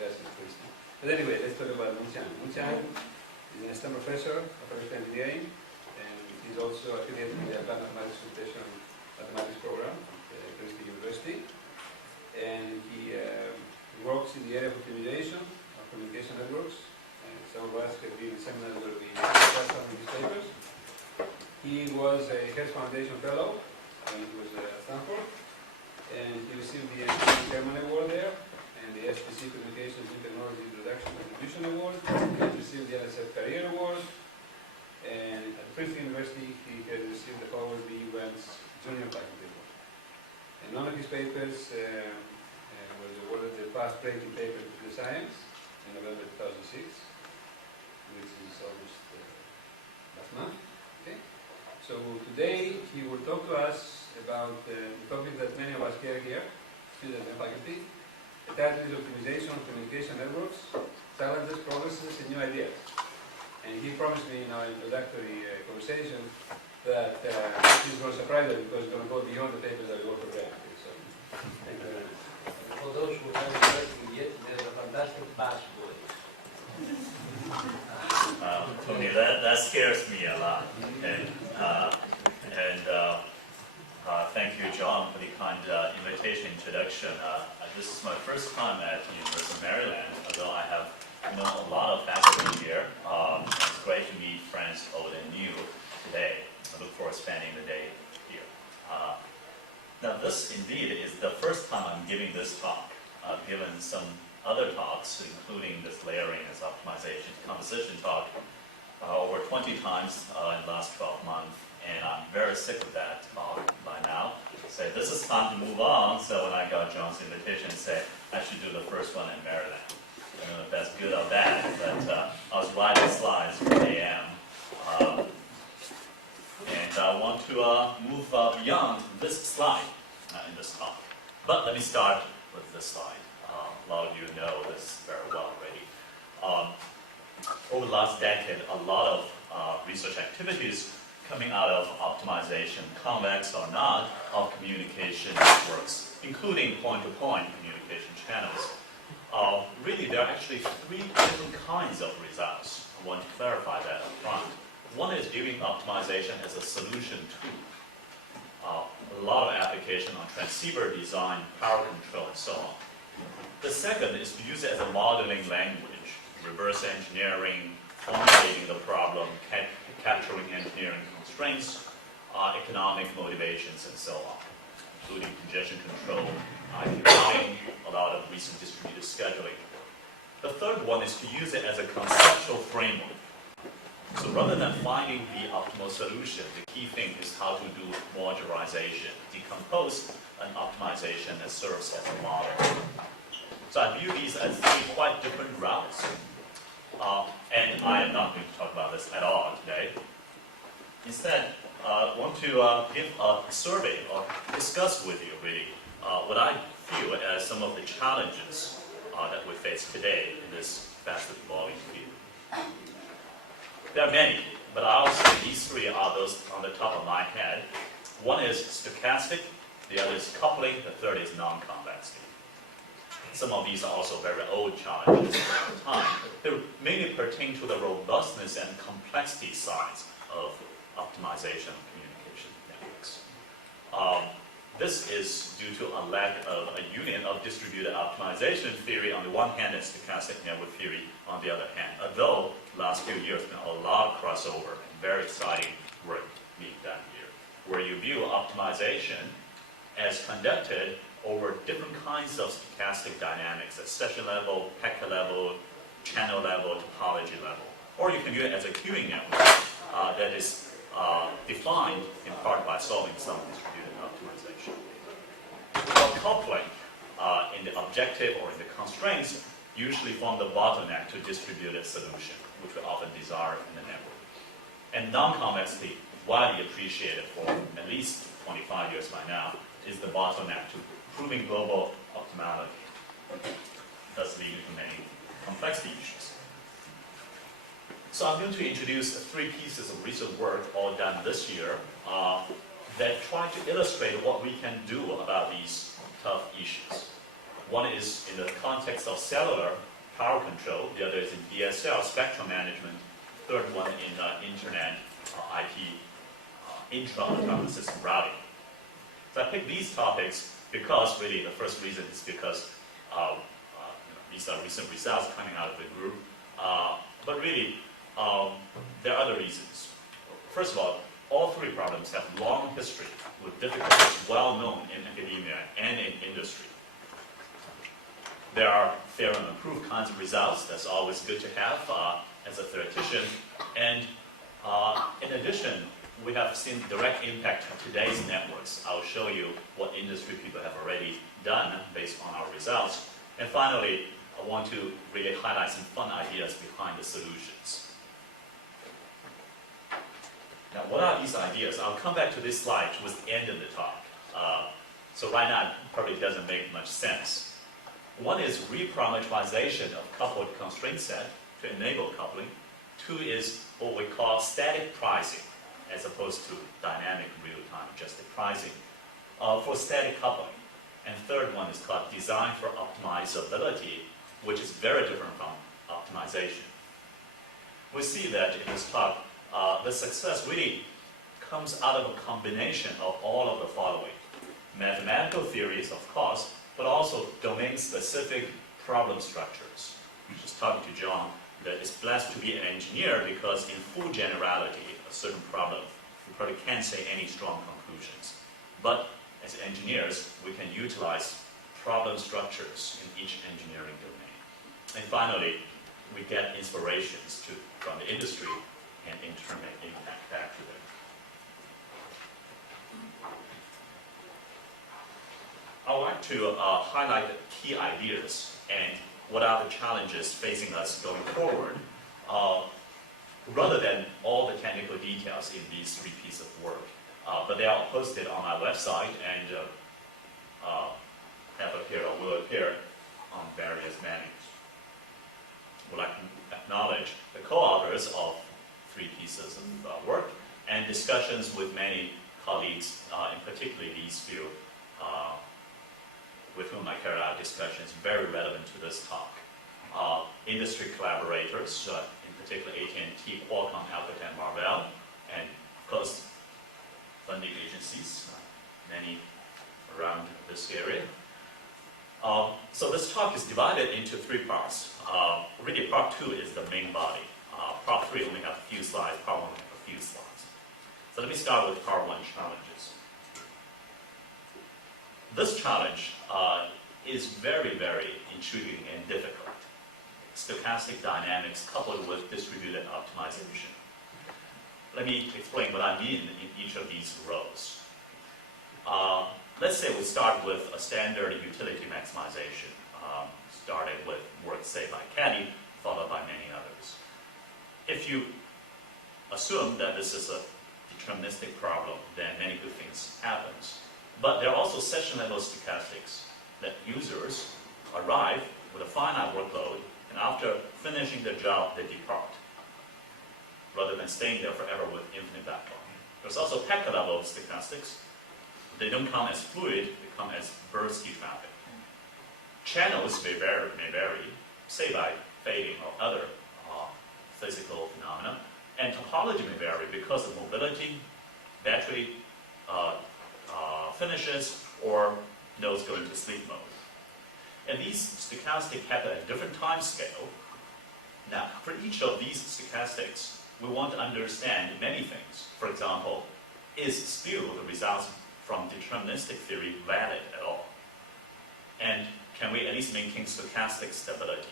guys in Princeton. But anyway, let's talk about Mung Chiang. Mung Chiang is an assistant professor of electrical engineering, and he's also affiliated with the Applied Mathematics Computation Mathematics program at Princeton University. And he works in the area of optimization of communication networks. And some of us have been in seminars where we discussed some of these papers. He was a Hertz Foundation Fellow when he was at Stanford, and he received the Chairman Award there, and the SPC Communications and Technology Introduction Contribution Award. He received the LSF Career Award, and at Princeton University he has received the Howard B. Wentz Junior Faculty Award. And one of his papers was awarded the Fast-Breaking Paper to the Science in November 2006, which is almost last month. Okay. So today he will talk to us about the topic that many of us care here, students and faculty. The title is Optimization of Communication Networks, Challenges, Progresses, and New Ideas. And he promised me in our introductory conversation that he's going to surprise us because he's going to go beyond the papers that we work for granted. So, thank you very much. For those who haven't heard me yet, there's a fantastic bass boy. Tony, that scares me a lot. And thank you, John, for the kind invitation introduction. This is my first time at the University of Maryland, although I have known a lot of faculty here. It's great to meet friends old and new today. I look forward to spending the day here. Now, this indeed is the first time I'm giving this talk. I've given some other talks, including this layering as optimization composition talk, over 20 times in the last 12 months, and I'm very sick of that talk by now. So this is time to move on. So when I got John's invitation, say I should do the first one in Maryland. I don't know if that's good or bad, but I was writing slides for AM, and I want to move beyond this slide in this talk. But let me start with this slide. A lot of you know this very well already. Over the last decade, a lot of research activities coming out of optimization, convex or not, of communication networks, including point-to-point communication channels. Really, there are actually three different kinds of results. I want to clarify that up front. One is viewing optimization as a solution tool. A lot of application on transceiver design, power control, and so on. The second is to use it as a modeling language, reverse engineering, formulating the problem, capturing engineering constraints, economic motivations, and so on, including congestion control, IP routing, a lot of recent distributed scheduling. The third one is to use it as a conceptual framework. So rather than finding the optimal solution, the key thing is how to do modularization, decompose an optimization that serves as a model. So I view these as three quite different routes. And I am not going to talk about this at all today. Instead, I want to give a survey or discuss with you really what I view as some of the challenges that we face today in this fast evolving field. There are many, but I'll say these three are those on the top of my head. One is stochastic, the other is coupling, the third is nonconvexity. Some of these are also very old challenges at the time. They mainly pertain to the robustness and complexity sides of optimization of communication networks. This is due to a lack of a union of distributed optimization theory on the one hand and stochastic network theory on the other hand. Although last few years there has been a lot of crossover and very exciting work being done here, where you view optimization as conducted over different kinds of stochastic dynamics at session level, packet level, channel level, topology level. Or you can view it as a queuing network that is defined in part by solving some distributed optimization. While coupling in the objective or in the constraints usually form the bottleneck to distributed solution, which we often desire in the network. And non-convexity, widely appreciated for at least 25 years by now, is the bottleneck to proving global optimality, thus leading to many complexity issues. So I'm going to introduce three pieces of recent work, all done this year, that try to illustrate what we can do about these tough issues. One is in the context of cellular power control, the other is in DSL, spectrum management, third one in internet, IP, intra-autonomous system routing. So I picked these topics because really the first reason is because these are recent results coming out of the group. But really, there are other reasons. First of all three problems have long history with difficulties well known in academia and in industry. There are fair and improved kinds of results. That's always good to have as a theoretician. And in addition, we have seen direct impact of today's networks. I'll show you what industry people have already done based on our results. And finally, I want to really highlight some fun ideas behind the solutions. Now, what are these ideas? I'll come back to this slide towards the end of the talk. So right now, it probably doesn't make much sense. One is reparameterization of coupled constraint set to enable coupling. Two is what we call static pricing, as opposed to dynamic real-time adjusted pricing for static coupling. And third one is called design for optimizability, which is very different from optimization. We see that in this talk, the success really comes out of a combination of all of the following. Mathematical theories, of course, but also domain-specific problem structures. Just talking to John, that it's blessed to be an engineer because in full generality, a certain problem, we probably can't say any strong conclusions. But as engineers, we can utilize problem structures in each engineering domain. And finally, we get inspirations from the industry and in turn make impact back to them. I would like to highlight the key ideas and what are the challenges facing us going forward, rather than all the technical details in these three pieces of work. But they are posted on our website and have appeared or will appear on various venues. We'd like to acknowledge the co-authors of three pieces of work and discussions with many colleagues, in particularly these few, with whom I carried out discussions very relevant to this talk. Industry collaborators, in particular AT&T, Qualcomm, Alcatel, Marvell, and of course funding agencies, many around this area. So this talk is divided into three parts. Really, part two is the main body. Part three only have a few slides, part one have a few slides. So let me start with part one, challenges. This challenge is very, very intriguing and difficult. Stochastic dynamics coupled with distributed optimization. Let me explain what I mean in each of these rows. Let's say we start with a standard utility maximization, starting with work, say, by Caddy, followed by many others. If you assume that this is a deterministic problem, then many good things happen. But there are also session-level stochastics that users arrive with a finite workload, and after finishing their job, they depart, rather than staying there forever with infinite backlog. There's also packet-level stochastics. They don't come as fluid, they come as bursty traffic. Channels may vary, say by fading or other physical phenomena, and topology may vary because of mobility, battery finishes, or nodes going to sleep mode. And these stochastics happen at different time scale. Now, for each of these stochastics, we want to understand many things. For example, is still the results from deterministic theory valid at all? And can we at least maintain stochastic stability?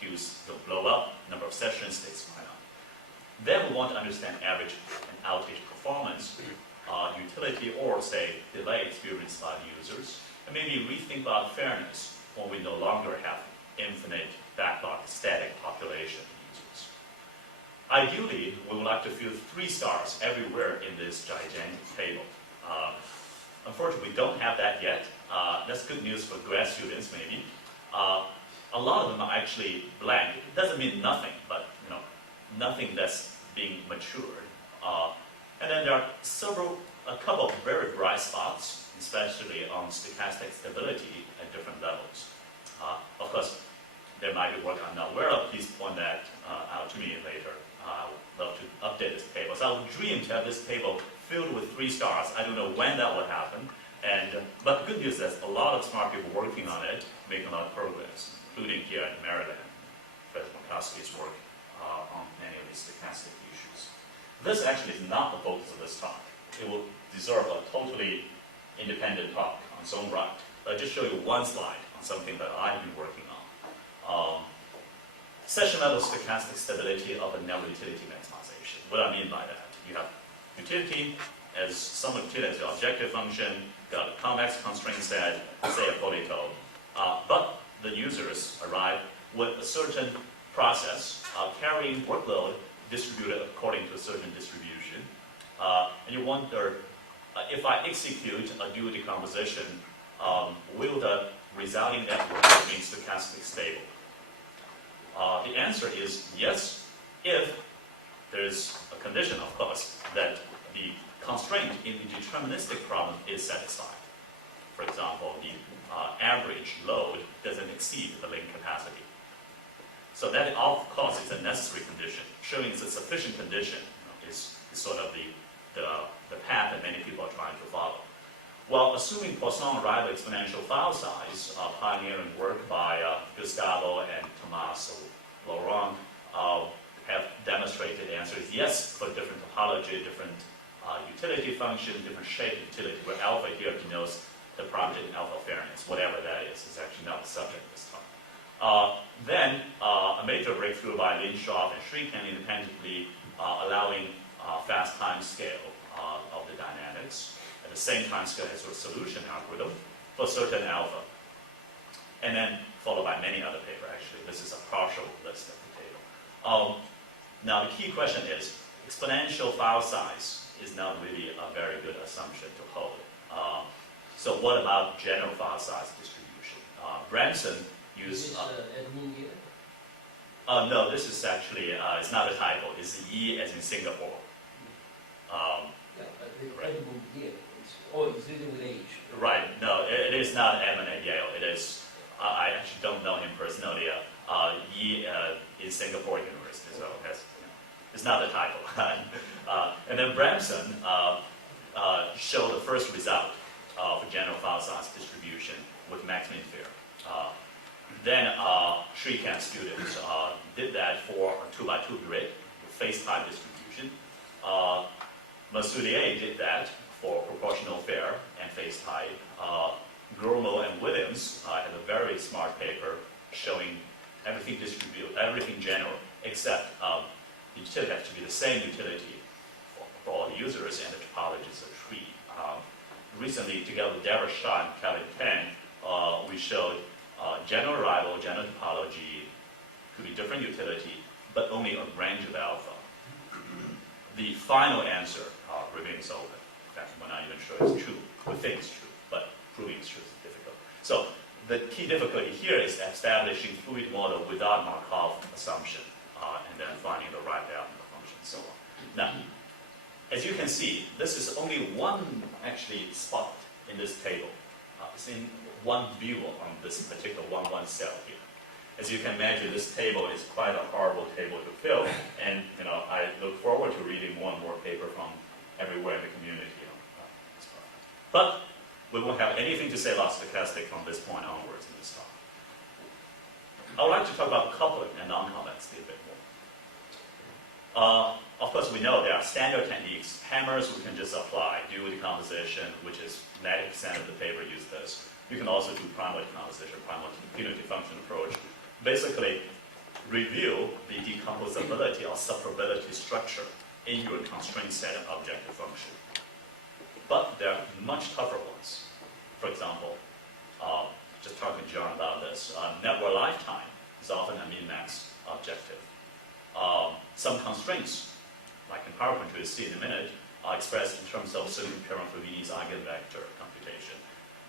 Queues don't blow up, number of sessions stays finite. Then we want to understand average and outage performance, utility, or say delay experienced by the users, and maybe rethink about fairness when we no longer have infinite backlog static population users. Ideally, we would like to fill 3 stars everywhere in this gigantic table. Unfortunately, we don't have that yet. That's good news for grad students, maybe. A lot of them are actually blank. It doesn't mean nothing, but nothing that's being matured. And then there are a couple of very bright spots, especially on stochastic stability at different levels. Of course, there might be work I'm not aware of, please point that out to me later. I would love to update this table. So I would dream to have this table filled with 3 stars. I don't know when that will happen. But the good news is a lot of smart people working on it, making a lot of progress, including here in Maryland. President McCoskey's work on many of these stochastic issues. This actually is not the focus of this talk. It will deserve a totally independent talk on its own right. I'll just show you one slide on something that I've been working on. Session level stochastic stability of a network utility maximization. What do I mean by that? You have utility as some utility as the objective function, got a convex constraint set, say a polytope. But the users arrive with a certain process carrying workload distributed according to a certain distribution. And you wonder, if I execute a dual decomposition, will the resulting network remain stochastically stable? The answer is yes, if there's a condition, of course, that the constraint in the deterministic problem is satisfied. For example, the average load doesn't exceed the link capacity. So that, of course, is a necessary condition. Showing it's a sufficient condition is sort of the path that many people are trying to follow. Well, assuming Poisson-Arrival exponential file size, pioneering work by Gustavo and Thomas Laurent have demonstrated the answer is yes for different topology, different utility function, different shape utility, where alpha here denotes the property in alpha fairness, whatever that is actually not the subject this time. Then a major breakthrough by Linshoff and Shrikant independently allowing fast time scale of the dynamics at the same time scale as your solution algorithm for certain alpha. And then followed by many other papers, actually. This is a partial list of the table. Now the key question is, exponential file size is not really a very good assumption to hold. So what about general file size distribution? Branson used... Is this admin here? No, this is actually, it's not a typo. It's E as in Singapore. Yeah, but the admin here. It's really with H. Right, no, it is not admin at Yale. It is, I actually don't know him personally. Yi in Singapore University, so it's not a typo. And then Branson showed the first result of general file size distribution with maximum fair. Then Shrikant students did that for a 2x2 grid with phase-time distribution. Massoulier did that for proportional fair and phase type. Gromo and Williams had a very smart paper showing everything distributed, everything general, except the utility has to be the same utility for all the users, and the topology is a tree. Recently, together with Deborah Shaw and Kevin Penn, we showed general arrival, general topology could be different utility, but only a range of alpha. The final answer remains open. In fact, we're not even sure it's true. We think it's true, but proving it's true is difficult. So the key difficulty here is establishing fluid model without Markov assumption, and then finding the right alpha function and so on. Now, as you can see, this is only one actually spot in this table. It's in one view on this particular 1-1 cell here. As you can imagine, this table is quite a horrible table to fill, and I look forward to reading more and more paper from everywhere in the community. But we won't have anything to say about stochastic from this point onwards in this talk. I would like to talk about coupling and non-convexity a bit more. Of course, we know there are standard techniques. Hammers we can just apply. Dual decomposition, which is 90% of the paper use this. You can also do primal decomposition, primal unity function approach. Basically, review the decomposability or separability structure in your constraint set of objective function. But there are much tougher ones. For example, just talking to John about this, network lifetime is often a min-max objective. Some constraints, like in power control, you'll see in a minute, are expressed in terms of certain Perron-Frobenius eigenvector computation.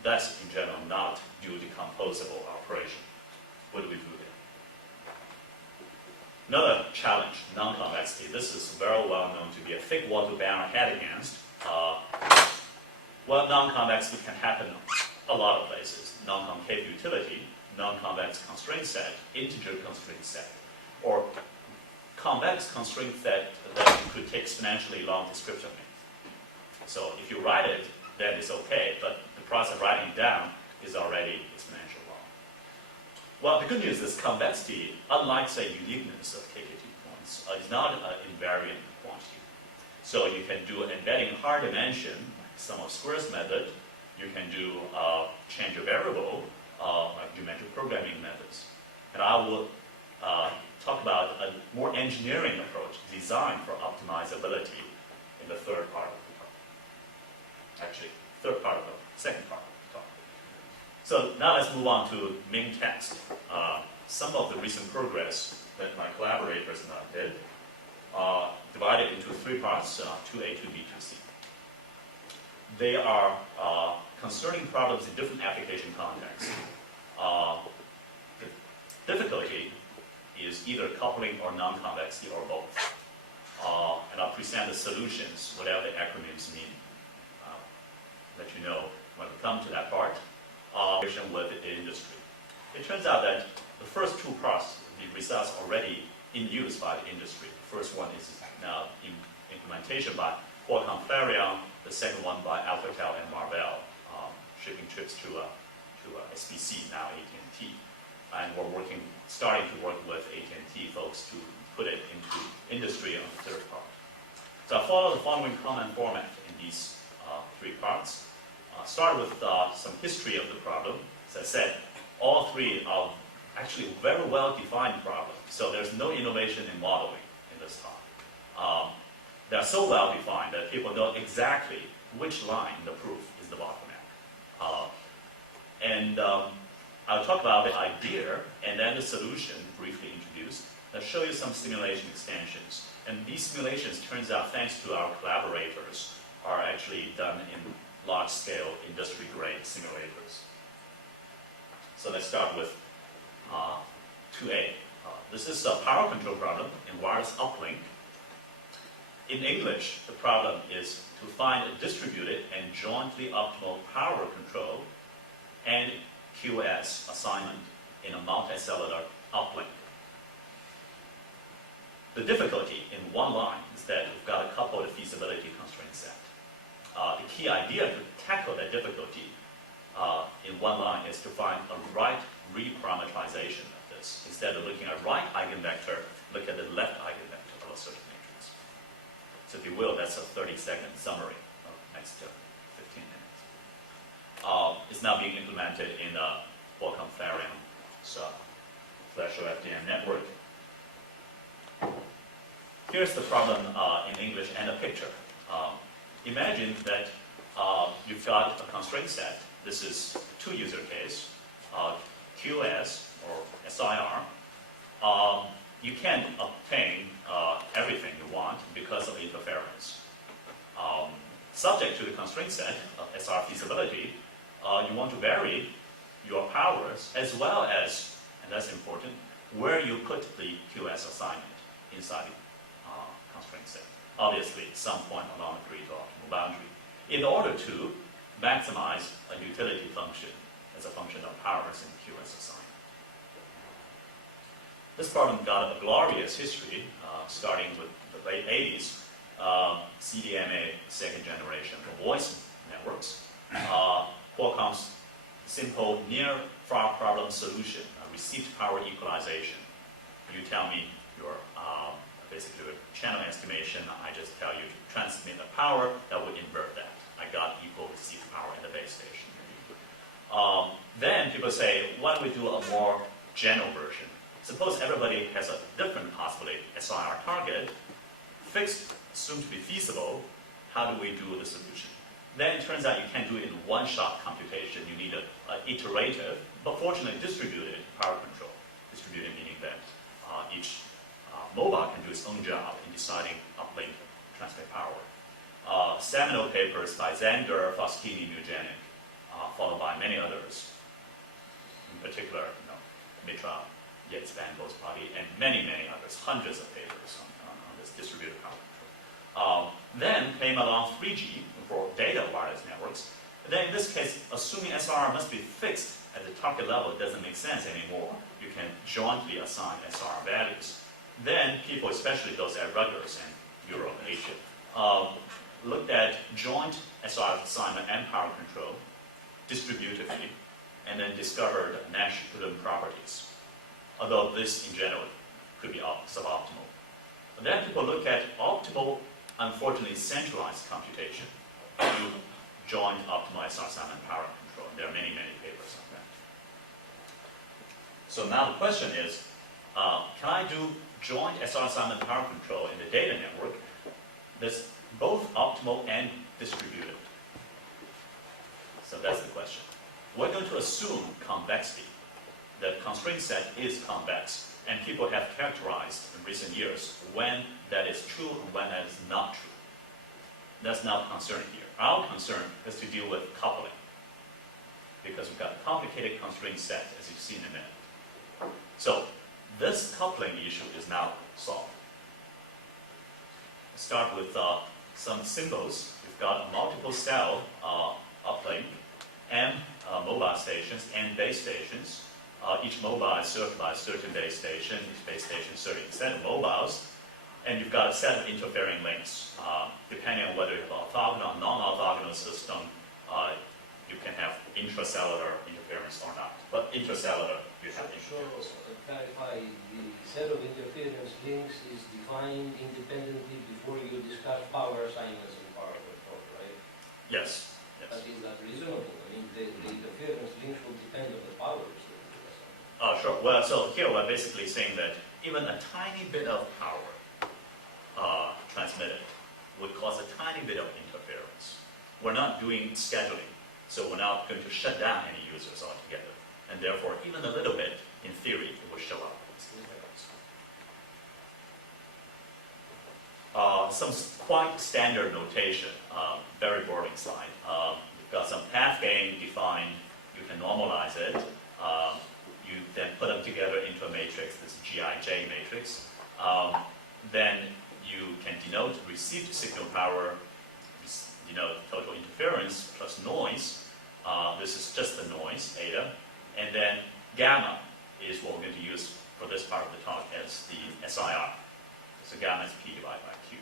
That's, in general, not dual decomposable operation. What do we do there? Another challenge, non-convexity. This is very well known to be a thick wall to bang our head against. Well, non-convexity can happen a lot of places. Non-concave utility, non-convex constraint set, integer constraint set, or convex constraint set that you could take exponentially long description in. So if you write it, then it's okay, but the process of writing it down is already exponential long. Well, the good news is convexity, unlike, say, uniqueness of KKT points, is not an invariant quantity. So you can do embedding hard dimension, sum of squares method. You can do change of variable, like geometric programming methods. And I will talk about a more engineering approach designed for optimizability in the third part of the talk. Actually, third part of the second part of the talk. So now let's move on to main text. Some of the recent progress that my collaborators and I did, divided into three parts, 2A, 2B, 2C. They are concerning problems in different application contexts. The difficulty is either coupling or non-convexity or both. And I'll present the solutions, whatever the acronyms mean. Let you know when we come to that part. With the industry. It turns out that the first two parts, the results already in use by the industry. The first one is now in implementation by Qualcomm Clarion, the second one by Alcatel and Marvell, shipping chips to SBC, now AT&T. And we're starting to work with AT&T folks to put it into industry on the third part. So I follow the following common format in these three parts. Start with some history of the problem. As I said, all three are actually very well-defined problems. So there's no innovation in modeling in this talk. They're so well-defined that people know exactly which line in the proof is the bottleneck. I'll talk about the idea and then the solution briefly introduced. I'll show you some simulation extensions. And these simulations, turns out, thanks to our collaborators, are actually done in large-scale industry-grade simulators. So let's start with 2A. This is a power control problem in wireless uplink. In English, the problem is to find a distributed and jointly optimal power control and QoS assignment in a multicellular uplink. The difficulty in one line is that we've got a coupled feasibility constraint set. The key idea to tackle that difficulty in one line is to find a right reparameterization of this. Instead of looking at right eigenvector, look at the left eigenvector of a certain matrix. So if you will, that's a 30-second summary of the next 15 minutes. It's now being implemented in Qualcomm Clarion's Flash FDM network. Here's the problem in English and a picture. Imagine that you've got a constraint set. This is two-user case, QoS or SIR. You can't obtain everything you want because of interference. Subject to the constraint set of SR feasibility, you want to vary your powers as well as, and that's important, where you put the QoS assignment inside the constraint set. Obviously, some point along the Pareto optimal boundary, in order to maximize a utility function as a function of powers in QoS assignment. This problem got a glorious history, starting with the late 80s, CDMA second generation for voice networks. Qualcomm's simple near-far problem solution, received power equalization. You tell me your basically a channel estimation, I just tell you to transmit the power that would invert that. I got equal received power at the base station. Then people say, why don't we do a more general version? Suppose everybody has a different possibly SIR target, fixed, assumed to be feasible, how do we do the solution? Then it turns out you can't do it in one-shot computation. You need an iterative, but fortunately distributed power control. Distributed meaning that each mobile can do its own job in deciding uplink transmit power. Seminal papers by Zander, Foschini, Nugenic, followed by many others. In particular, Mitra, Yates, Van Party, and many, many others, hundreds of papers on this distributed power control. Then came along 3G for data wireless networks. Then in this case, assuming SR must be fixed at the target level, it doesn't make sense anymore. You can jointly assign SR values. Then people, especially those at Rutgers and Europe and Asia, looked at joint SR assignment and power control distributively, and then discovered Nash equivalent properties. Although this, in general, could be suboptimal. But then people look at optimal, unfortunately, centralized computation to joint optimal SR assignment and power control. There are many, many papers on that. So now the question is, can I do joint SR assignment and power control in the data network that's both optimal and distributed? So that's the question. We're going to assume convexity. The constraint set is convex, and people have characterized in recent years when that is true and when that is not true. That's not a concern here. Our concern is to deal with coupling, because we've got a complicated constraint set, as you've seen in a minute. So this coupling issue is now solved. Let's start with some symbols. We've got a multiple cell uplink, M mobile stations, N base stations. Each mobile is served by a certain base station, each base station serving a set of mobiles. And you've got a set of interfering links. Depending on whether you have an orthogonal or non-orthogonal system, you can have intracellular interference or not. But intracellular, you have interference. So, clarify, the set of interference links is defined independently before you discuss power assignments and power control, right? Yes. But is that reasonable? I mean, the interference links will depend on the powers that you assign. Sure. Well, so here we're basically saying that even a tiny bit of power transmitted would cause a tiny bit of interference. We're not doing scheduling, so we're not going to shut down any users altogether. And therefore, even a little bit, in theory, it will show up. Some quite standard notation, very boring slide. You've got some path gain defined, you can normalize it. You then put them together into a matrix, this GIJ matrix. Then you can denote received signal power, denote total interference plus noise. This is just the noise, eta. And then gamma is what we're going to use for this part of the talk as the SIR. So gamma is P divided by Q.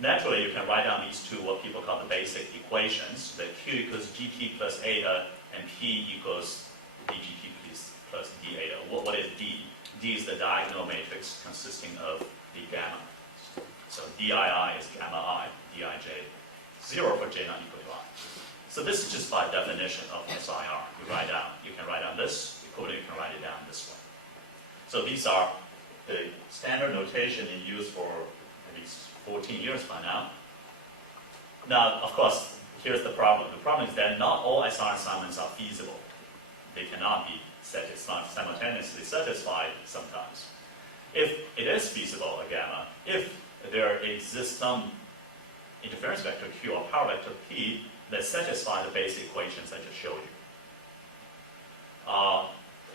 Naturally, you can write down these two, what people call the basic equations, that Q equals GP plus eta, and P equals dGP plus d eta. What is D? D is the diagonal matrix consisting of the gamma. So DII is gamma I, Dij 0 for j not equal to I. So this is just by definition of SIR. You can write down this, equivalent you can write it down this way. So these are the standard notation in use for at least 14 years by now. Now, of course, here's the problem. The problem is that not all SR assignments are feasible. They cannot be simultaneously satisfied sometimes. If it is feasible, a gamma, if there exists some interference vector Q or power vector P that satisfy the basic equations I just showed you.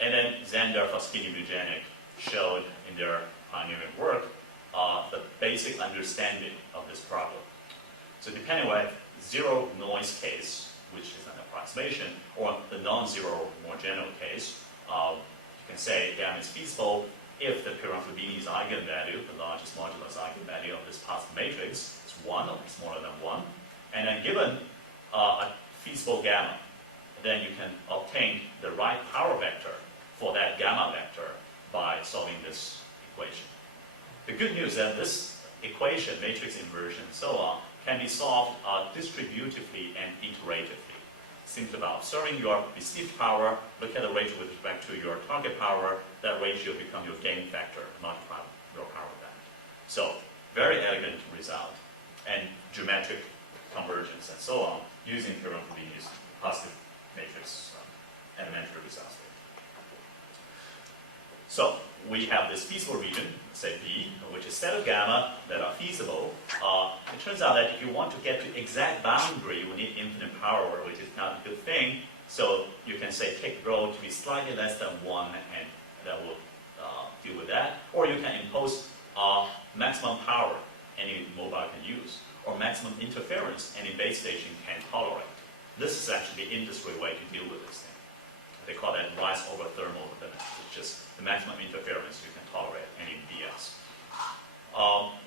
And then Zander, Foschini, Bujanic showed in their pioneering work the basic understanding of this problem. So depending on zero noise case, which is an approximation, or the non-zero more general case, you can say gamma is feasible if the Perron-Fubini's eigenvalue, the largest modulus eigenvalue of this positive matrix, is 1 or smaller than 1. And then given a feasible gamma, then you can obtain the right power vector for that gamma vector by solving this equation. The good news is that this equation, matrix inversion, and so on, can be solved distributively and iteratively. Simply by observing your received power, look at the ratio with respect to your target power, that ratio becomes your gain factor, multiply your power with that. So, very elegant result, and geometric convergence and so on, using Perron-Fubini's positive matrix elementary results. So, we have this feasible region, say B, which is set of gamma that are feasible. It turns out that if you want to get to exact boundary, you need infinite power, which is not a good thing. So you can say take rho to be slightly less than 1, and that will deal with that. Or you can impose maximum power any mobile can use, or maximum interference any base station can tolerate. This is actually the industry way to deal with this thing. They call that rise over thermal limit. It's just the maximum interference you can tolerate any BS.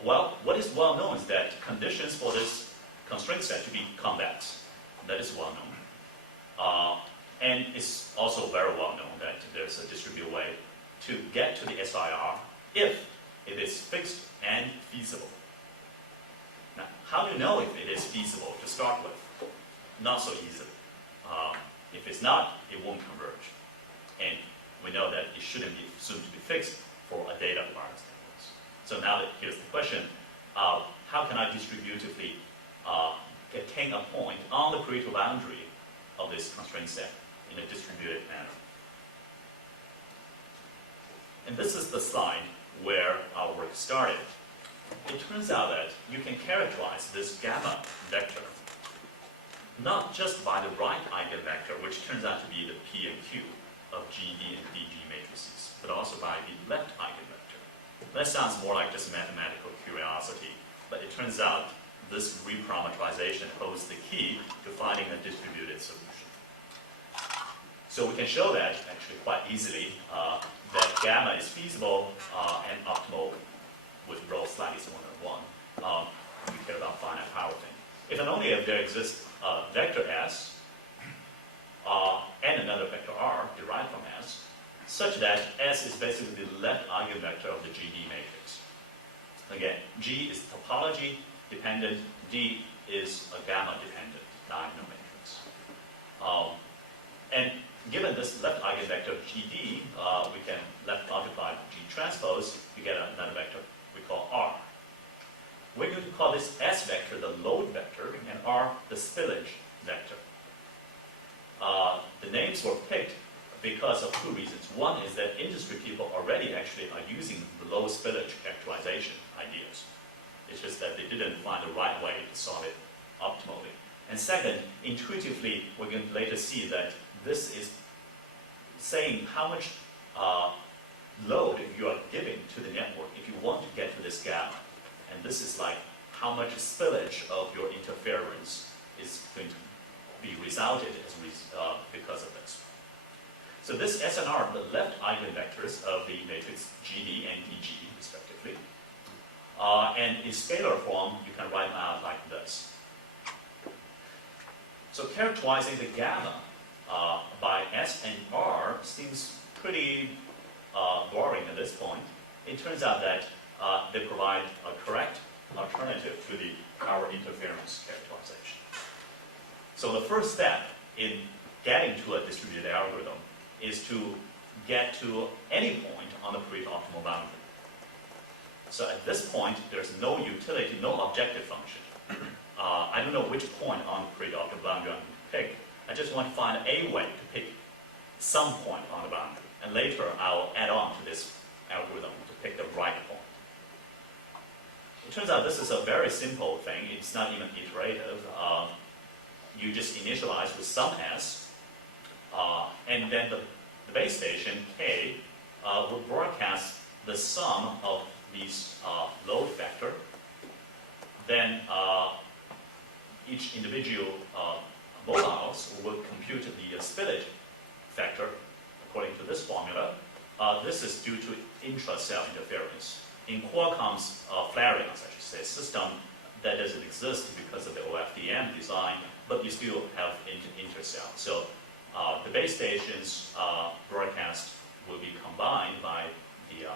Well, what is well known is that conditions for this constraint set to be convex. That is well known. And it's also very well known that there's a distributed way to get to the SIR if it is fixed and feasible. Now, how do you know if it is feasible to start with? Not so easily. If it's not, it won't converge. And we know that it shouldn't be assumed to be fixed for a data environment. So now here's the question. How can I distributively attain a point on the Pareto boundary of this constraint set in a distributed manner? And this is the slide where our work started. It turns out that you can characterize this gamma vector not just by the right eigenvector, which turns out to be the P and Q of GD and DG matrices, but also by the left eigenvector. That sounds more like just mathematical curiosity, but it turns out this reparametrization holds the key to finding a distributed solution. So we can show that actually quite easily, that gamma is feasible and optimal with rho slightly smaller than 1. We care about finite power thing. If and only if there exists a vector S and another vector R derived from S, such that S is basically the left eigenvector of the GD matrix. Again, G is topology dependent, D is a gamma dependent diagonal matrix. And given this left eigenvector GD, we can left multiply G transpose, we get another vector we call R. We're going to call this S vector the load vector and R the spillage vector. The names were picked because of two reasons. One is that industry people already actually are using the low spillage characterization ideas. It's just that they didn't find the right way to solve it optimally. And second, intuitively, we're going to later see that this is saying how much load you are giving to the network if you want to get to this gamma. And this is like how much spillage of your interference is going to be resulted as because of this. So this S and R are the left eigenvectors of the matrix GD and DG, respectively. And in scalar form, you can write them out like this. So characterizing the gamma by S and R seems pretty boring at this point. It turns out that they provide a correct alternative to the power interference characterization. So the first step in getting to a distributed algorithm is to get to any point on the Pareto optimal boundary. So at this point, there's no utility, no objective function. I don't know which point on the Pareto optimal boundary I'm going to pick. I just want to find a way to pick some point on the boundary. And later, I'll add on to this algorithm to pick the right point. It turns out this is a very simple thing. It's not even iterative. You just initialize with some S, and then the base station, K, will broadcast the sum of these load vector. Then each individual mobiles will compute the spillage vector according to this formula. This is due to intra-cell interference. In Qualcomm's flaring, I should say, system, that doesn't exist because of the OFDM design, but you still have intercell. So the base stations broadcast will be combined by the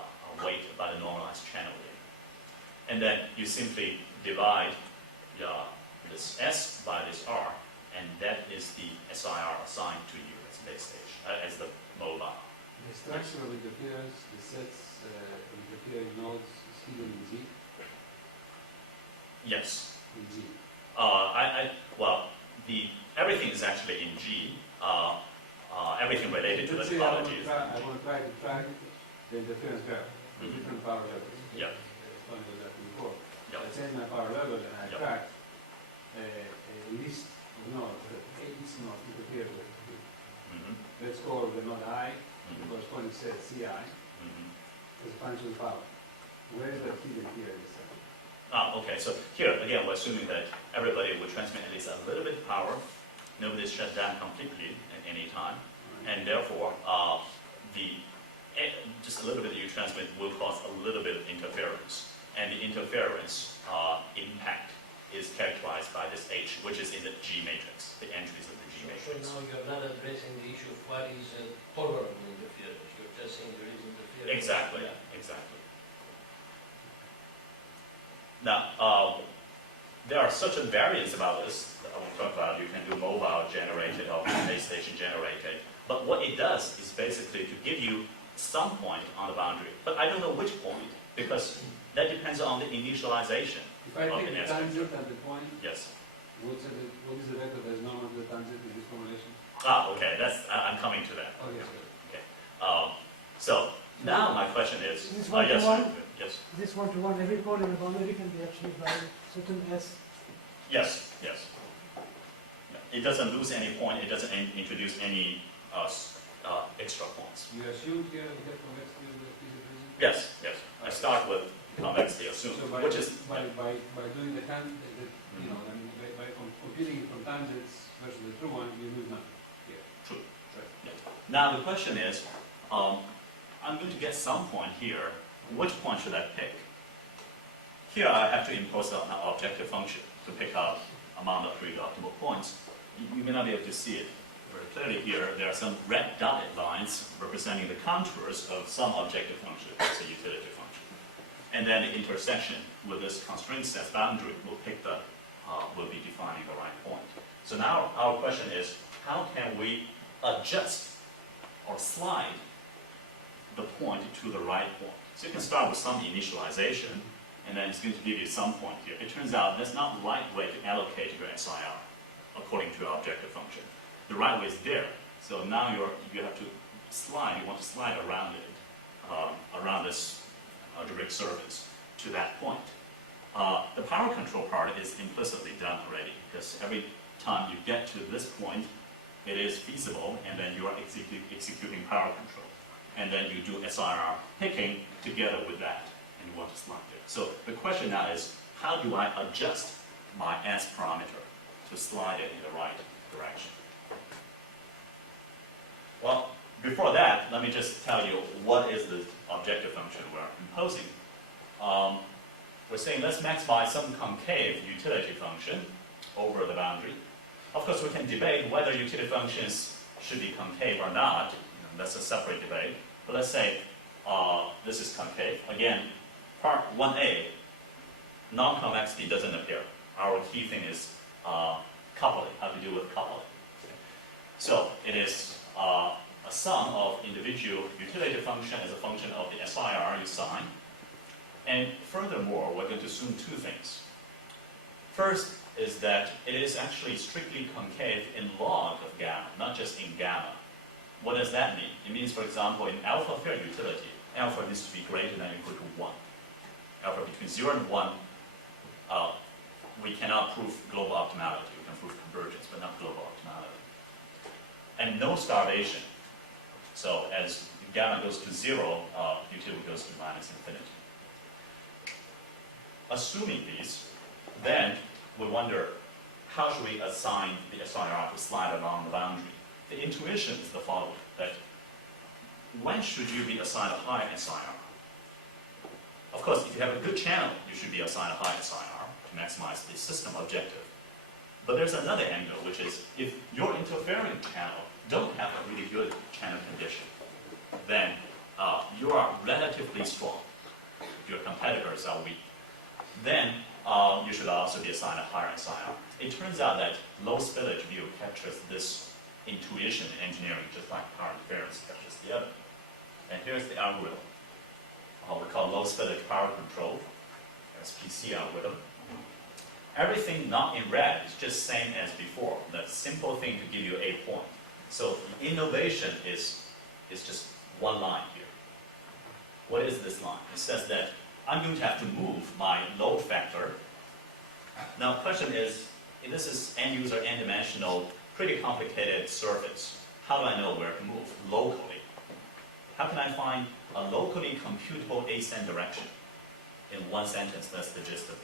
weight, by the normalized channel weight. And then you simply divide this S by this R, and that is the SIR assigned to you as base station, as the mobile. The structure of interference, the sets interfering nodes is hidden in G? Yes. In G. Well, everything is actually in G. Everything related to the topology. I want to try to track the interference graph with different power levels. Yep. One was that before. Yep. I change my power level and I Yep. track a list of nodes that each node interferes with. Let's call the node I, corresponding set Ci, as a function of power. Where is that hidden here in the set? Okay, so here, again, we're assuming that everybody will transmit at least a little bit of power. Nobody's shut down completely at any time. and therefore just a little bit that you transmit will cause a little bit of interference, and the interference impact is characterized by this H, which is in the G matrix, the entries of the G matrix. So now you're not addressing the issue of what is tolerable interference. You're just saying there is interference. Exactly, Yeah. exactly. Now, there are certain variants about this that I will talk about. You can do mobile generated or base station generated. But what it does is basically to give you some point on the boundary. But I don't know which point, because that depends on the initialization. If I of take an the aspect tangent vector. at the point, Yes. what is the vector that is known as the tangent in this formulation? Okay, I'm coming to that. Oh, yes, good. So now my question is, Is this yes, one-to-one? yes, This one-to-one, every point in the boundary can be achieved by certain S. yes, yes. It doesn't lose any point. It doesn't introduce any extra points. You assume here we get convexity of the physical. Yes, yes. I start with convexity assumed, So by, which is by doing the you know, I mean, by computing it from tangents versus the true one, you lose nothing. true. Right. Yeah. Now the question is, I'm going to get some point here. Which point should I pick? Here I have to impose an objective function to pick out among the three optimal points. You may not be able to see it very clearly here. There are some red dotted lines representing the contours of some objective function. It's a utility function. And then the intersection with this constraint set boundary will be defining the right point. So now our question is, how can we adjust or slide the point to the right point? So you can start with some initialization, and then it's going to give you some point here. It turns out that's not the right way to allocate your SIR according to your objective function. The right way is there. So now you have to slide, you want to slide around it, around this algebraic surface to that point. The power control part is implicitly done already, because every time you get to this point, it is feasible, and then you are executing power control. And then you do SIR picking together with that, and you want to slide there. So the question now is, how do I adjust my S parameter to slide it in the right direction? Well, before that, let me just tell you what is the objective function we're imposing. We're saying let's maximize some concave utility function over the boundary. Of course, we can debate whether utility functions should be concave or not. That's a separate debate. But let's say this is concave. Again, part 1a, nonconvexity doesn't appear. Our key thing is coupling, how to deal with coupling. So it is a sum of individual utility function as a function of the SIR you sign. And furthermore, we're going to assume two things. First is that it is actually strictly concave in log of gamma, not just in gamma. What does that mean? It means, for example, in alpha fair utility, alpha needs to be greater than or equal to 1. Alpha between 0 and 1, we cannot prove global optimality. We can prove convergence, but not global optimality. And no starvation. So as gamma goes to 0, utility goes to minus infinity. Assuming these, then we wonder, how should we assign the SIR to slide along the boundary? The intuition is the following, that when should you be assigned a high SIR? Of course, if you have a good channel, you should be assigned a high SIR to maximize the system objective. But there's another angle, which is if your interfering channel don't have a really good channel condition, then you are relatively strong. If your competitors are weak, then you should also be assigned a higher SIR. It turns out that low spillage view captures this intuition in engineering, just like power interference captures the other. And here's the algorithm. We call low spillage power control, SPC algorithm. Everything not in red is just same as before. That simple thing to give you a point. So the innovation is just one line here. What is this line? It says that I'm going to have to move my load factor. Now the question is, if this is n-user, n-dimensional, pretty complicated surface, how do I know where to move locally? How can I find a locally computable ascent direction? In one sentence, that's the gist of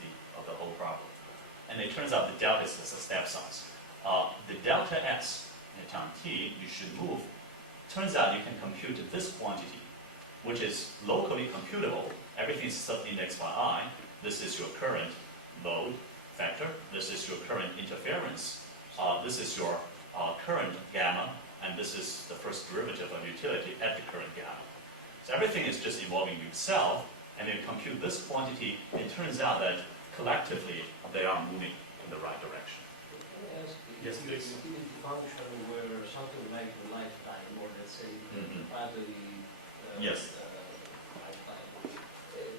the whole problem. And it turns out the delta is a step size. The delta s at time t, you should move turns out you can compute this quantity, which is locally computable. Everything is sub-indexed by I. This is your current load factor. This is your current interference. This is your current gamma, and this is the first derivative of utility at the current gamma. So everything is just evolving itself, and then compute this quantity. It turns out that collectively they are moving in the right direction. Yes, the please. utility function where something like the lifetime, or let's say battery Yes. lifetime,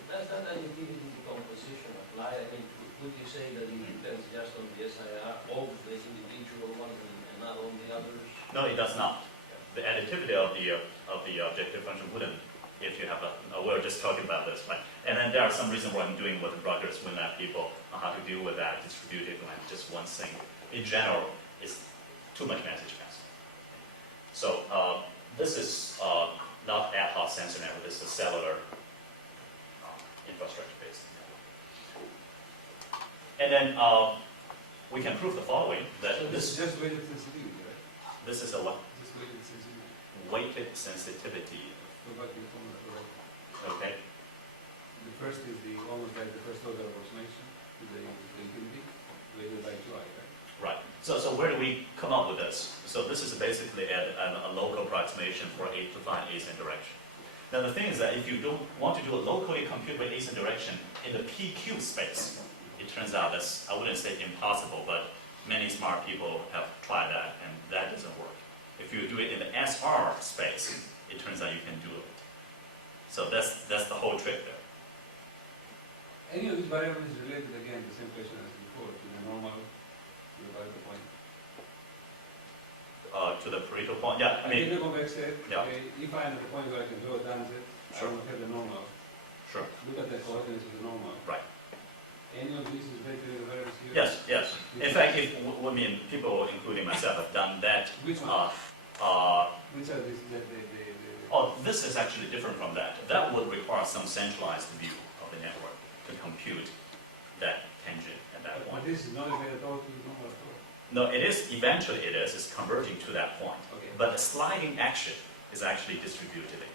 does that utility decomposition apply? I mean, would you say that it depends just on the SIR of the individual ones and not on the others? No, it does not. The additivity of the objective function wouldn't, if you have we're just talking about this, right? And then there are some reasons why I'm doing what Rutgers WinLab people on how to deal with that distributed like just one thing. In general, it's too much message passing. So this is not ad hoc sensor network. This is a cellular infrastructure based. And then we can prove the following, that So this is just weighted sensitivity, right? this is a what? Just weighted sensitivity. Weighted sensitivity. Go back to the formula for that. Okay. The first is almost like the first order approximation to the utility, weighted by 2i, right? Right. So where do we come up with this? So this is basically a local approximation for to find ascent direction. Now the thing is that if you don't want to do a locally computable ascent direction in the PQ space, it turns out that's, I wouldn't say impossible, but many smart people have tried that and that doesn't work. If you do it in the SR space, it turns out you can do it. So that's the whole trick there. Any of these variables is related again to the same question as before, to the normal, to the Pareto point. To the Pareto point, yeah. I I mean, take the convex set, yeah. okay, if I am at the point where I can draw a tangent, Sure. I will have the normal. sure. Look at the coordinates of the normal. Right. Any of these is related to the variables here? Yes, yes. In fact, I mean, people, including myself, have done that. Which one? Which are these? Oh, this is actually different from that. That would require some centralized view of the network to compute that tangent at that But point. this is not related at all to the normal at all. No, it is, eventually it's converging to that point. Okay. But the sliding action is actually distributed again.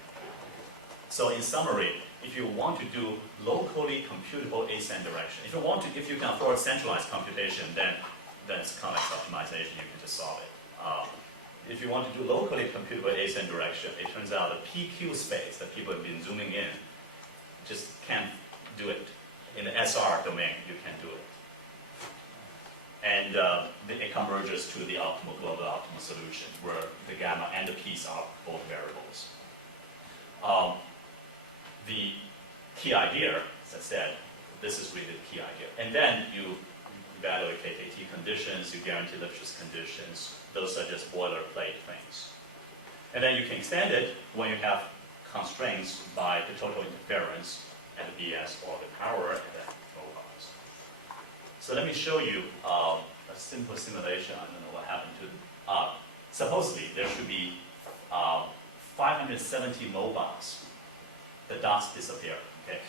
So in summary, if you want to do locally computable ascent direction, if you can afford centralized computation, then it's convex optimization, you can just solve it. If you want to do locally computable ascent direction, it turns out the PQ space that people have been zooming in just can't do it. In the SR domain, you can do it. And it converges to the global optimal solution, where the gamma and the p's are both variables. The key idea, as I said, this is really the key idea. And then you evaluate KKT conditions, you guarantee Lipschitz conditions. Those are just boilerplate things. And then you can extend it when you have constraints by the total interference and the BS or the power and the profiles. So let me show you a simple simulation. I don't know what happened to supposedly there should be 570 mobiles. The dots disappear. Okay,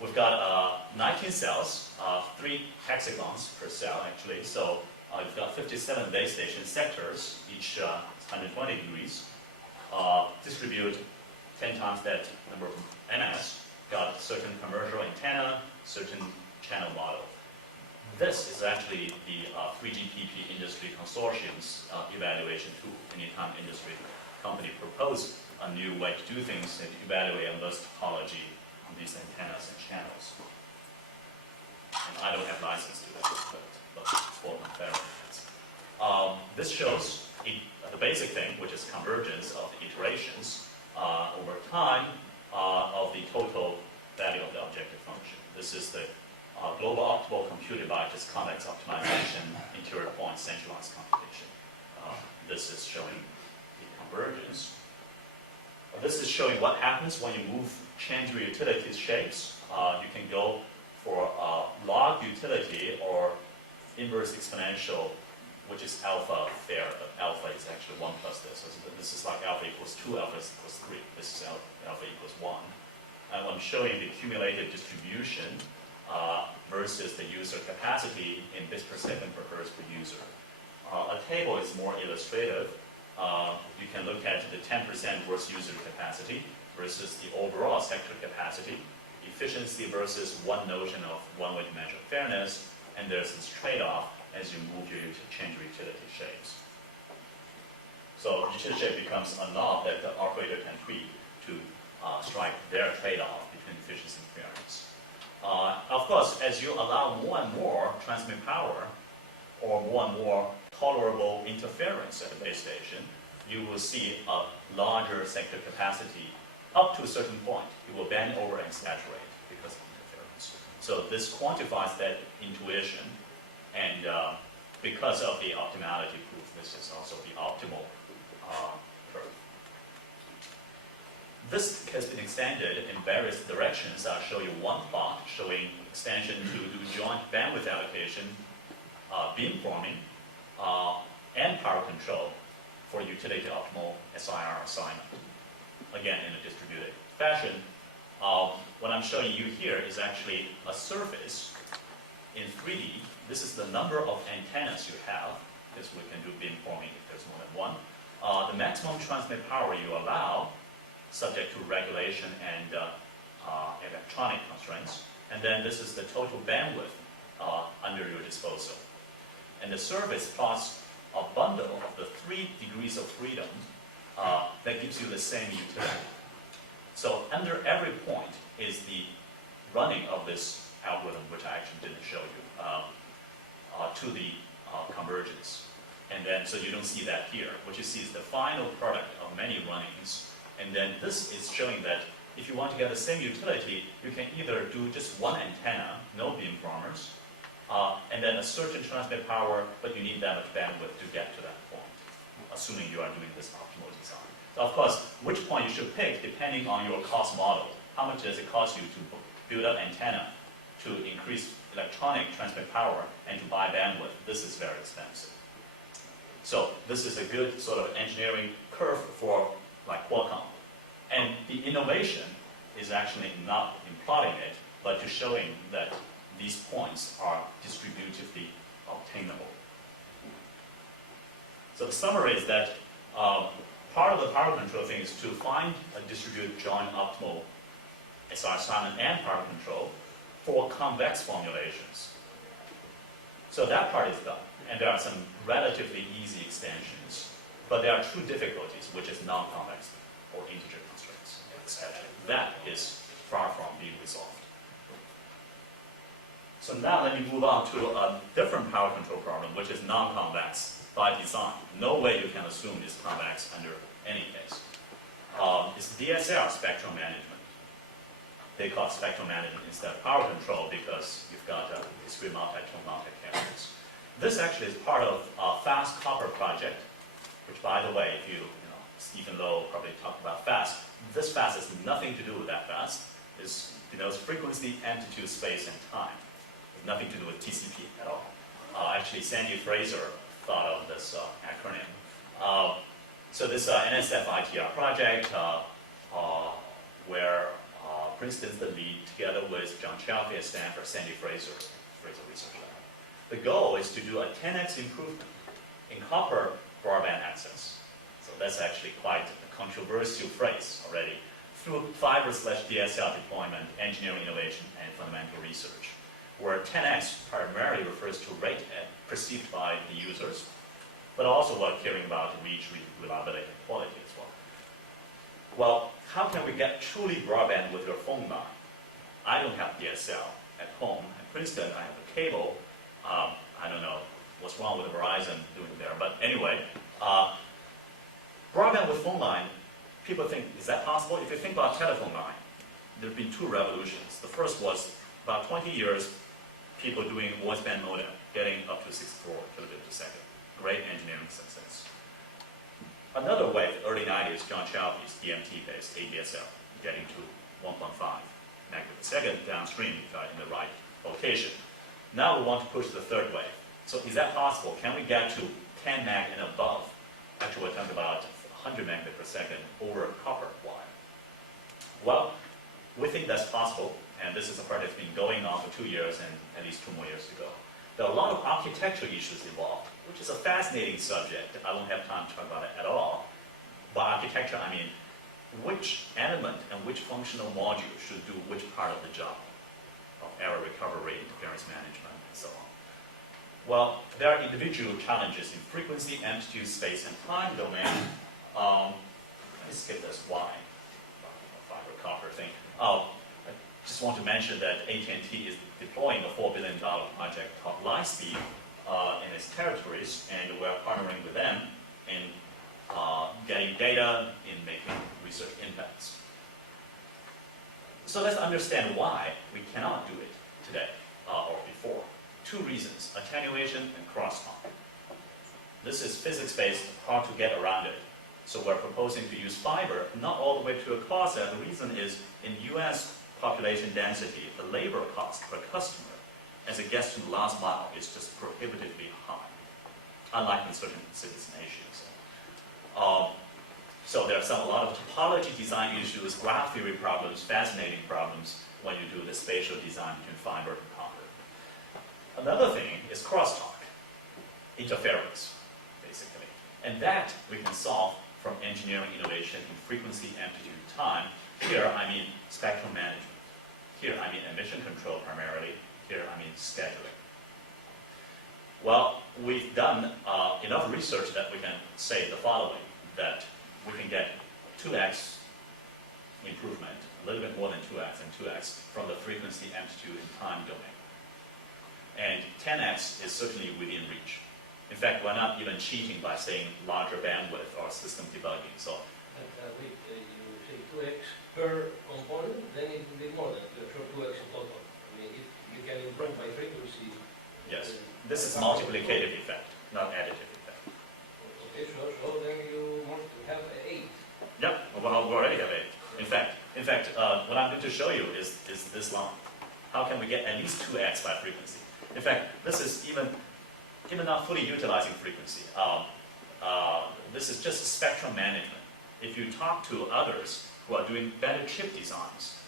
we've got 19 cells, 3 hexagons per cell actually. So you've got 57 base station sectors, each 120 degrees. Distribute 10 times that number of NS. Got certain commercial antenna, certain channel model. This is actually the 3GPP industry consortium's evaluation tool. Anytime industry company propose a new way to do things and evaluate and list topology on these antennas and channels. And I don't have license to that, but for federal. This shows the basic thing, which is convergence of the iterations over time of the total value of the objective function. This is the global optimal computed by just convex optimization, interior point centralized computation. This is showing the convergence. This is showing what happens when you change your utilities shapes. You can go for log utility or inverse exponential, which is alpha there, but alpha is actually 1 plus this. So this is like alpha equals 2, alpha equals 3. This is alpha equals 1. And I'm showing the cumulative distribution versus the user capacity in bits per second per hertz per user. A table is more illustrative. you can look at the 10% worst user capacity versus the overall sector capacity, efficiency versus one notion of one way to measure fairness, and there's this trade-off as you move your change your utility shapes. So utility shape becomes a knob that the operator can tweak to strike their trade-off between efficiency and fairness. Of course, as you allow more and more transmit power or more and more tolerable interference at the base station, you will see a larger sector capacity up to a certain point. It will bend over and saturate because of interference. So this quantifies that intuition, and because of the optimality proof, this is also the optimal curve. This has been extended in various directions. I'll show you one plot showing extension to do joint bandwidth allocation, beamforming, and power control for utility optimal SIR assignment. Again, in a distributed fashion. What I'm showing you here is actually a surface in 3D. This is the number of antennas you have, because we can do beamforming if there's more than one. The maximum transmit power you allow, subject to regulation and electronic constraints. And then this is the total bandwidth under your disposal. And the surface plots a bundle of the 3 degrees of freedom that gives you the same utility. So under every point is the running of this algorithm, which I actually didn't show you, to the convergence. And then, so you don't see that here. What you see is the final product of many runnings. And then this is showing that if you want to get the same utility, you can either do just one antenna, no beamformers, and then a certain transmit power, but you need that much bandwidth to get to that point, assuming you are doing this optimal design. So of course, which point you should pick depending on your cost model. How much does it cost you to build up antenna, to increase electronic transmit power, and to buy bandwidth? This is very expensive. So this is a good sort of engineering curve for like Qualcomm. And the innovation is actually not in plotting it, but to showing that these points are distributively obtainable. So the summary is that part of the power control thing is to find a distributed joint optimal SR assignment and power control for convex formulations. So that part is done, and there are some relatively easy extensions, but there are true difficulties, which is non-convexity or integer constraints, etc. That is far from being resolved. So now let me move on to a different power control problem, which is non-convex by design. No way you can assume it's convex under any case. It's DSL spectrum management. They call it spectrum management instead of power control because you've got discrete multi-tone multi-carriers. This actually is part of a fast copper project, which, by the way, if you know, Stephen Lowe probably talked about fast. This fast has nothing to do with that fast. It denotes frequency, amplitude, space, and time. It's nothing to do with TCP at all. Actually, Sandy Fraser thought of this acronym. So this NSF ITR project, where Princeton's the lead, together with John Chalfie at Stanford, Sandy Fraser Research Lab. The goal is to do a 10x improvement in copper broadband access. So that's actually quite a controversial phrase already. Through fiber/DSL deployment, engineering innovation, and fundamental research, where 10x primarily refers to rate perceived by the users, but also while caring about reach, reliability, and quality as well. Well, how can we get truly broadband with your phone line? I don't have DSL at home. At Princeton, I have a cable. I don't know what's wrong with Verizon doing there, but anyway, broadband with phone line, people think, is that possible? If you think about telephone line, there have been 2 revolutions. The first was about 20 years, people doing voice band modem, getting up to 64 kilobits per second. Great engineering success. Another wave, early 90s, John Chalfie's DMT-based ADSL, getting to 1.5 megabits per second downstream in the right location. Now we want to push the third wave. So is that possible? Can we get to 10 meg and above? Actually, we're talking about 100 megabits per second over copper wire. Well, we think that's possible, and this is a project that's been going on for 2 years and at least 2 more years to go. There are a lot of architectural issues involved, which is a fascinating subject. I won't have time to talk about it at all. By architecture, I mean which element and which functional module should do which part of the job of error recovery, interference management, and so on. Well, there are individual challenges in frequency, amplitude, space, and time domain. Let me skip this fiber copper thing. I just want to mention that AT&T is deploying a $4 billion project called Lightspeed in its territories, and we're partnering with them in getting data, in making research impacts. So let's understand why we cannot do it today or before. Two reasons: attenuation and crosstalk. This is physics-based, hard to get around it. So we're proposing to use fiber, not all the way to a closet. The reason is, in US population density, the labor cost per customer as it gets to the last mile is just prohibitively high, unlike in certain cities in Asia. So there are a lot of topology design issues, graph theory problems, fascinating problems when you do the spatial design between fiber and copper. Another thing is crosstalk, interference, basically. And that we can solve from engineering innovation in frequency, amplitude, time. Here, I mean spectrum management. Here, I mean emission control primarily. Here, I mean scheduling. Well, we've done enough research that we can say the following, that we can get 2x improvement, a little bit more than 2x and 2x from the frequency, amplitude, and time domain. And 10x is certainly within reach. In fact, we're not even cheating by saying larger bandwidth or system debugging. So, you say 2x per component, then it will be more than 2x in total. I mean, if you can improve by frequency. yes, this is multiplicative effect, not additive effect. Okay, so then you want to have 8. Yep, well, we already have 8. In fact, what I'm going to show you is this line. How can we get at least 2x by frequency? In fact, this is even not fully utilizing frequency. This is just spectrum management. If you talk to others who are doing better chip designs,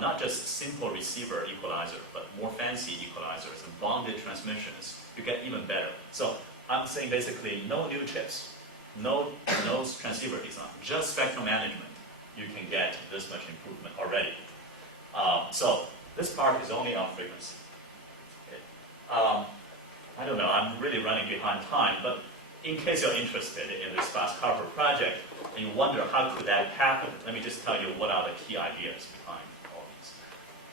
not just simple receiver equalizer, but more fancy equalizers and bonded transmissions, you get even better. So I'm saying basically no new chips, no transceiver design, just spectrum management. You can get this much improvement already. So this part is only on frequency. Okay. I don't know, I'm really running behind time, but in case you're interested in this fast copper project and you wonder how could that happen, let me just tell you what are the key ideas behind all these.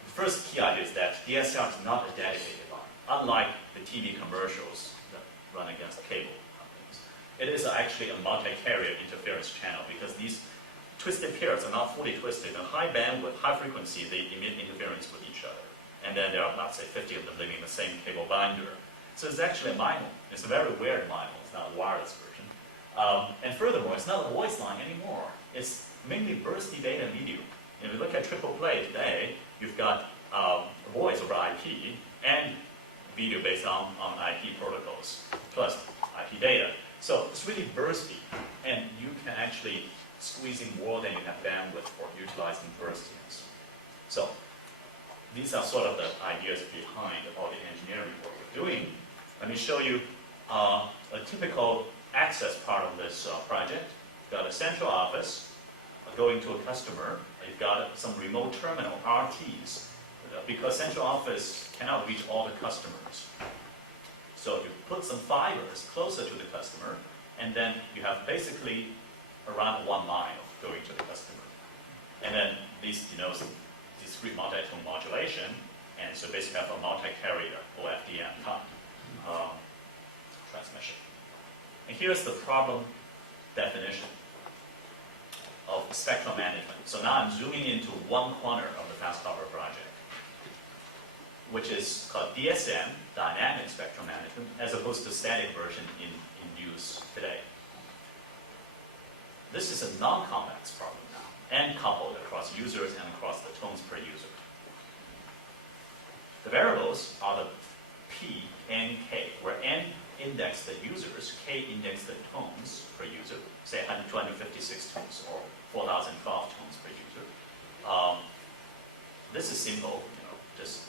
The first key idea is that DSL is not a dedicated line, unlike the TV commercials that run against cable companies. It is actually a multi-carrier interference channel because these twisted pairs are not fully twisted. In high bandwidth, high frequency, they emit interference with each other. And then there are, let's say, 50 of them living in the same cable binder. So it's actually a MIMO. It's a very weird MIMO. It's not a wireless version. And furthermore, it's not a voice line anymore. It's mainly bursty data and video. If you look at triple play today, you've got voice over IP and video based on IP protocols, plus IP data. So it's really bursty, and you can actually squeeze in more than you have bandwidth for utilizing burstiness. So these are sort of the ideas behind all the engineering work we're doing. Let me show you a typical access part of this project. You've got a central office going to a customer. You've got some remote terminal, RTs, because central office cannot reach all the customers. So you put some fibers closer to the customer, and then you have basically around 1 mile going to the customer. And then these denotes discrete multi-tone modulation, and so basically have a multi-carrier OFDM type transmission. And here's the problem definition of spectrum management. So now I'm zooming into one corner of the fast copper project, which is called DSM, dynamic spectrum management, as opposed to static version in use today. This is a non-convex problem now, and coupled across users and across the tones per user. The variables are the P, N, K, where N index the users, K index the tones per user, say 256 tones or 4012 tones per user. This is simple,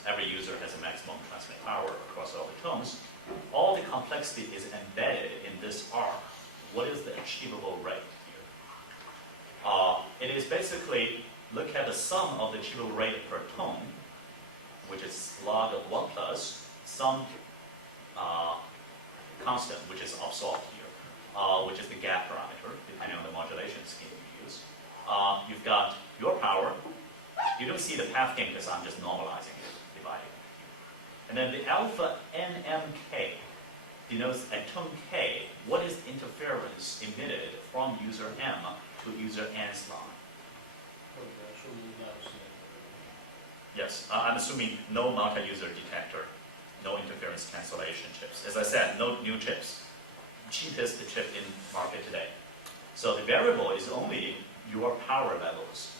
every user has a maximum transmit power across all the tones. All the complexity is embedded in this arc. What is the achievable rate here? It is basically, look at the sum of the achievable rate per tone, which is log of 1 plus some constant, which is obsolved here, which is the gap parameter, depending on the modulation scheme you use. You've got your power. You don't see the path gain because I'm just normalizing it, dividing it. And then the alpha NMK denotes at tone K, what is interference emitted from user M to user N's line. Yes, I'm assuming no multi-user detector, no interference cancellation chips. As I said, no new chips. Cheapest chip in market today. So the variable is only your power levels,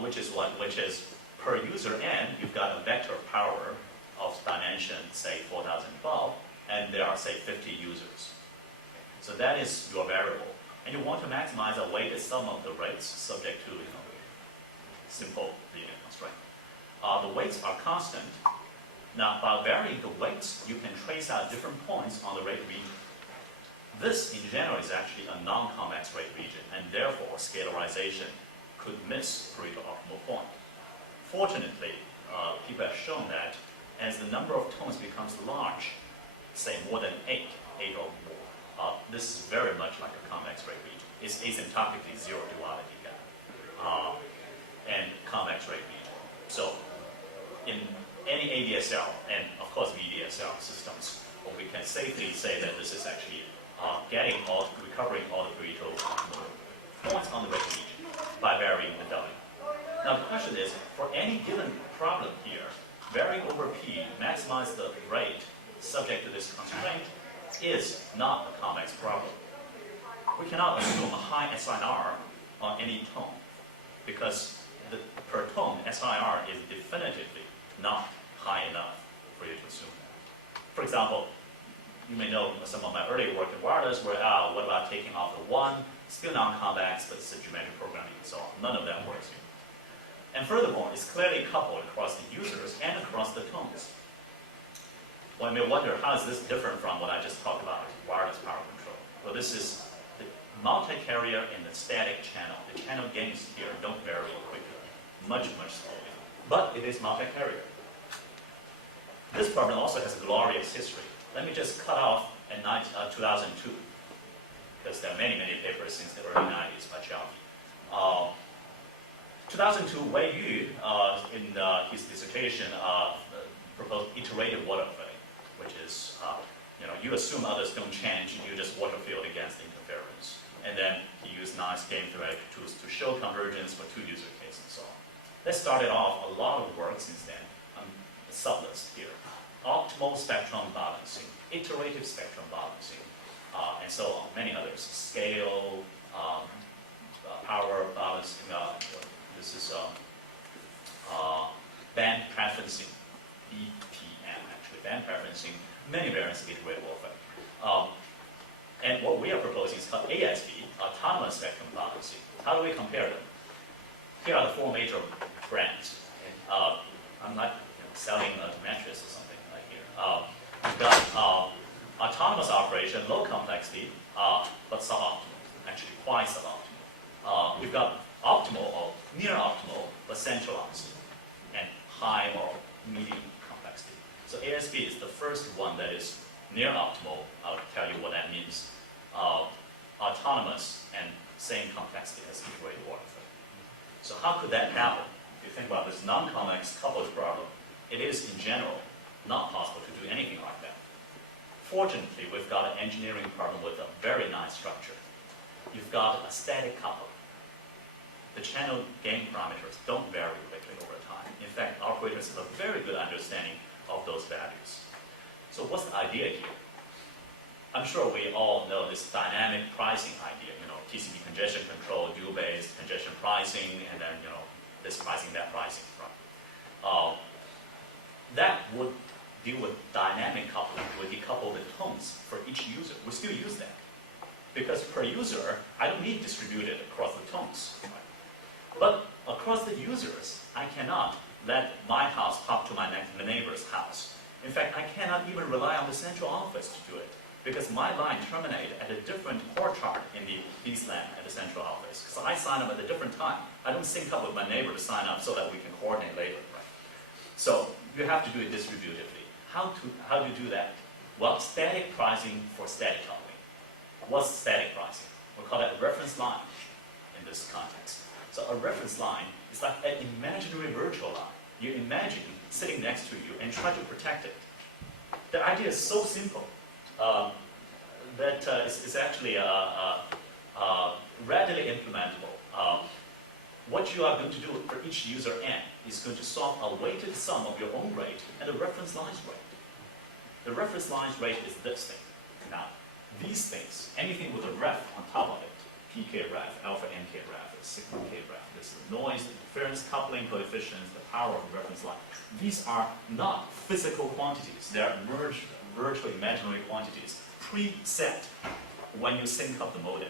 which is what? Which is per user N, you've got a vector power of dimension, say 4012, and there are, say, 50 users. So that is your variable. And you want to maximize a weighted sum of the rates subject to, simple linear constraint. The weights are constant. Now, by varying the weights, you can trace out different points on the rate region. This, in general, is actually a non-convex rate region, and therefore scalarization could miss Pareto optimal point. Fortunately, people have shown that as the number of tones becomes large, say more than 8 or more, this is very much like a convex rate region. It's asymptotically zero duality gap and convex rate region. So in any ADSL and of course VDSL systems, we can safely say that this is actually recovering all the Pareto points on the rate region by varying the W. Now the question is, for any given problem here, varying over P, maximize the rate subject to this constraint is not a convex problem. We cannot assume a high SIR on any tone because per tone SIR is definitively not high enough for you to assume that. For example, you may know some of my earlier work in wireless where, what about taking off the 1, still non-convex, but it's a geometric programming and so on. None of that works here. And furthermore, it's clearly coupled across the users and across the tones. One may wonder, how is this different from what I just talked about, wireless power control? Well, this is the multi-carrier in the static channel. The channel gains here don't vary quickly, much slowly. But it is multi-carrier. This problem also has a glorious history. Let me just cut off at 2002, because there are many papers since the early 90s by Chiang. 2002, Wei Yu, in his dissertation, proposed iterative water play, which is, you assume others don't change, you just water field against interference. And then he used nice game theoretic tools to show convergence for 2 user cases and so on. That started off a lot of work since then. A sublist here. Optimal spectrum balancing, iterative spectrum balancing, and so on, many others. Scale, power balancing, this is band preferencing, BPM actually, band preferencing, many variants of iterative warfare. And what we are proposing is called ASB, autonomous spectrum balancing. How do we compare them? Here are the 4 major brands. And, I'm not selling a mattress or something like here. We've got autonomous operation, low complexity, but suboptimal, actually quite suboptimal. We've got optimal or near optimal, but centralized, and high or medium complexity. So ASB is the first one that is near optimal. I'll tell you what that means. Autonomous and same complexity as iterative warfare. So how could that happen? If you think about this non-convex coupled problem, it is in general not possible to do anything like that. Fortunately, we've got an engineering problem with a very nice structure. You've got a static couple. The channel gain parameters don't vary quickly over time. In fact, operators have a very good understanding of those values. So what's the idea here? I'm sure we all know this dynamic pricing idea, TCP congestion control, dual-based congestion pricing, and then, this pricing, that pricing, right? That would deal with dynamic coupling, would decouple the tones for each user. We still use that. Because per user, I don't need distributed across the tones. Right? But across the users, I cannot let my house hop to my neighbor's house. In fact, I cannot even rely on the central office to do it, because my line terminates at a different port chart in the lease land at the central office. Because I sign up at a different time. I don't sync up with my neighbor to sign up so that we can coordinate later. Right? So you have to do it distributively. How do you do that? Well, static pricing for static coupling. What's static pricing? We call that a reference line in this context. So a reference line is like an imaginary virtual line. You imagine sitting next to you and try to protect it. The idea is so simple that it's actually readily implementable. What you are going to do for each user n is going to solve a weighted sum of your own rate and the reference line's rate. The reference line's rate is this thing. Now, these things, anything with a ref on top of it, pk ref, alpha nk ref, sigma k ref, this is the noise, the interference, coupling coefficients, the power of the reference line. These are not physical quantities. They are merged virtual imaginary quantities, preset when you sync up the modem.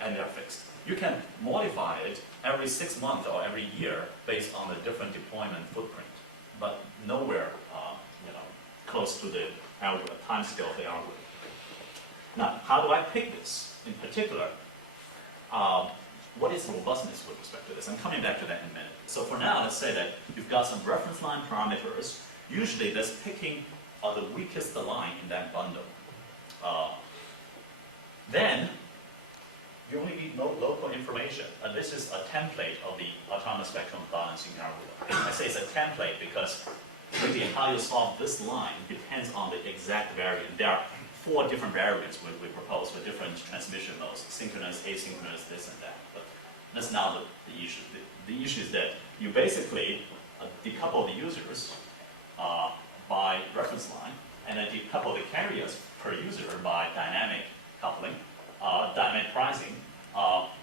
And they're fixed. You can modify it every 6 months or every year based on a different deployment footprint, but nowhere close to the time scale of the algorithm. Now, how do I pick this? In particular, what is robustness with respect to this? I'm coming back to that in a minute. So for now, let's say that you've got some reference line parameters. Usually that's picking the weakest line in that bundle. Then you only need local information. This is a template of the autonomous spectrum balancing algorithm. I say it's a template because really how you solve this line depends on the exact variant. There are 4 different variants we propose for different transmission modes: synchronous, asynchronous, this and that. But that's not the issue. The issue is that you basically decouple the users by reference line, and then decouple the carriers per user by dynamic coupling, dynamic pricing,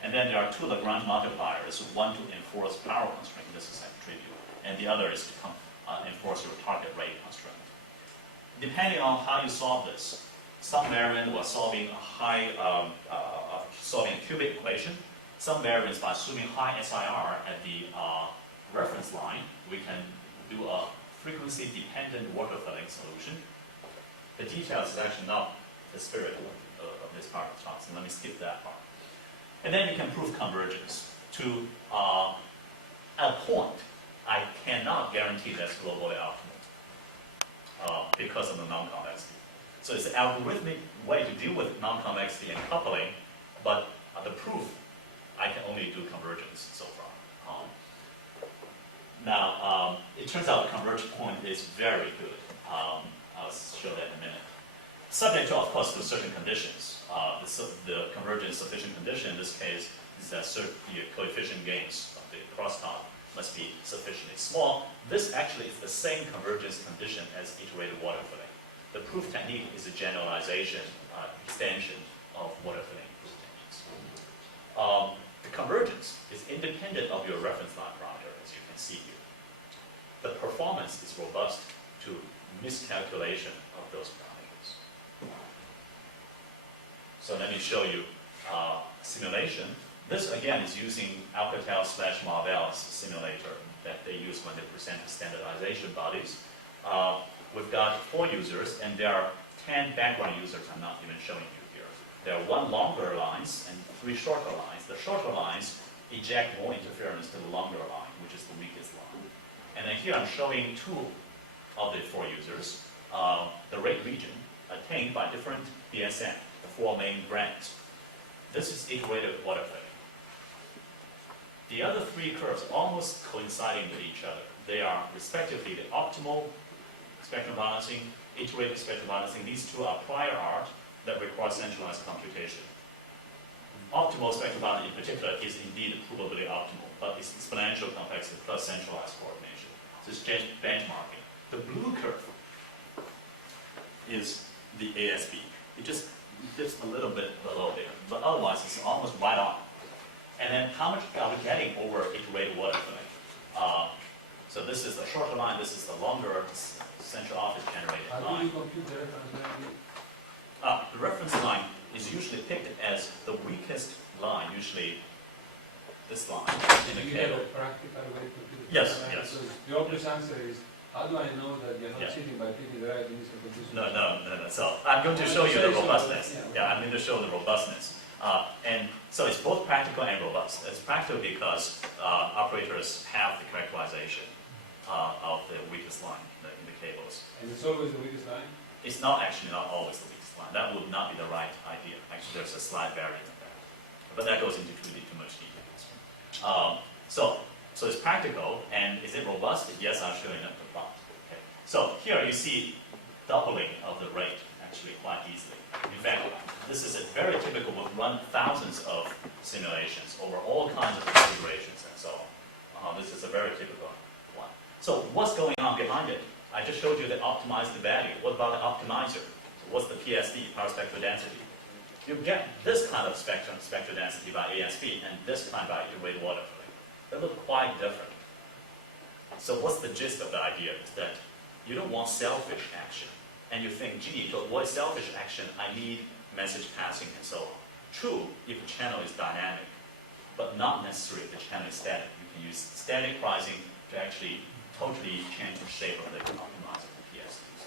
and then there are 2 Lagrange multipliers, one to enforce power constraint, this is trivial, and the other is to enforce your target rate constraint. Depending on how you solve this, some variant was solving solving a cubic equation. Some variants by assuming high SIR at the reference line, we can do a frequency-dependent water filling solution. The details is actually not the spirit of this part of the talk, so let me skip that part. And then you can prove convergence. To a point, I cannot guarantee that's globally optimal because of the nonconvexity. So it's an algorithmic way to deal with nonconvexity and coupling, but the proof, I can only do convergence so far. Now, it turns out the converged point is very good. I'll show that in a minute. Subject to, of course, to certain conditions. The convergence sufficient condition in this case is that the coefficient gains of the crosstalk must be sufficiently small. This actually is the same convergence condition as iterated water filling. The proof technique is a generalization, extension of water filling proof techniques. The convergence is independent of your reference line parameter, as you can see here. The performance is robust to miscalculation of those parameters. So let me show you simulation. This again is using Alcatel/Marvell's simulator that they use when they present to standardization bodies. We've got 4 users, and there are 10 background users I'm not even showing you here. There are 1 longer lines and 3 shorter lines. The shorter lines eject more interference to the longer line, which is the weakest line. And then here I'm showing 2 of the 4 users, the rate region attained by different BSN, the 4 main brands. This is iterated water filling. The other 3 curves almost coinciding with each other. They are respectively the optimal spectrum balancing, iterated spectrum balancing. These 2 are prior art that require centralized computation. Optimal spectrum balancing in particular is indeed provably optimal, but it's exponential complexity plus centralized coordination. So it's just benchmarking. The blue curve is the ASB. It just dips a little bit below there, but otherwise it's almost right on. And then how much are we getting over iterated water filling? So this is the shorter line, this is the longer central office generated line. How do you compute the reference line? The reference line is usually picked as the weakest line, usually this line in Do the you have cable. a practical way to do it? Yes, yes. Because the obvious answer is, how do I know that you're not Yeah. cheating by picking the right initial position? No. So I'm going to show you the robustness. Yeah, I'm going to show the robustness. And so it's both practical and robust. It's practical because operators have the characterization of the weakest line in the cables. And it's always the weakest line? It's not always the weakest line. That would not be the right idea. Actually, there's a slight variant of that. But that goes into too much detail. So it's practical, and is it robust? Yes, I'll show you in the plot. Okay. So here you see doubling of the rate actually quite easily. In fact, this is a very typical. We've run thousands of simulations over all kinds of configurations and so on. This is a very typical one. So what's going on behind it? I just showed you the optimized value. What about the optimizer? So what's the PSD, power spectral density? You get this kind of spectral density by ASP and this kind by iterated water filling. They look quite different. So what's the gist of the idea is that you don't want selfish action. And you think, gee, to avoid selfish action, I need message passing and so on. True, if the channel is dynamic, but not necessarily if the channel is static. You can use static pricing to actually totally change the shape of the optimizer PSDs.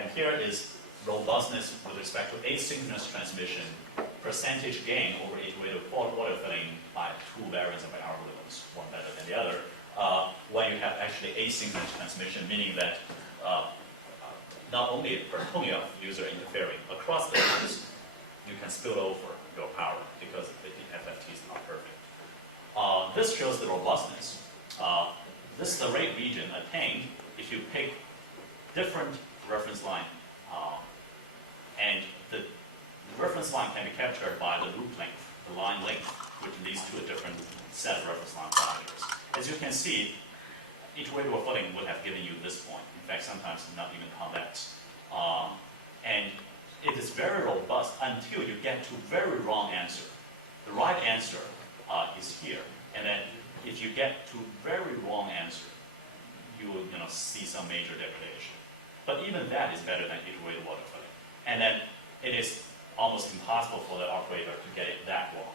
And here is robustness with respect to asynchronous transmission, percentage gain over iterative water filling by two variants of algorithms, one better than the other, when you have actually asynchronous transmission, meaning that not only per Colloquium user interfering across the lines, you can spill over your power because the FFT is not perfect. This shows the robustness. This is the rate region attained if you pick different reference line, and the reference line can be captured by the loop length, the line length, which leads to a different set of reference line parameters. As you can see, each way of footing would have given you this point. In fact, sometimes not even convex. And it is very robust until you get to very wrong answer. The right answer is here. And then if you get to very wrong answer, you will see some major degradation. But even that is better than iterated water filling. And then it is almost impossible for the operator to get it that wrong.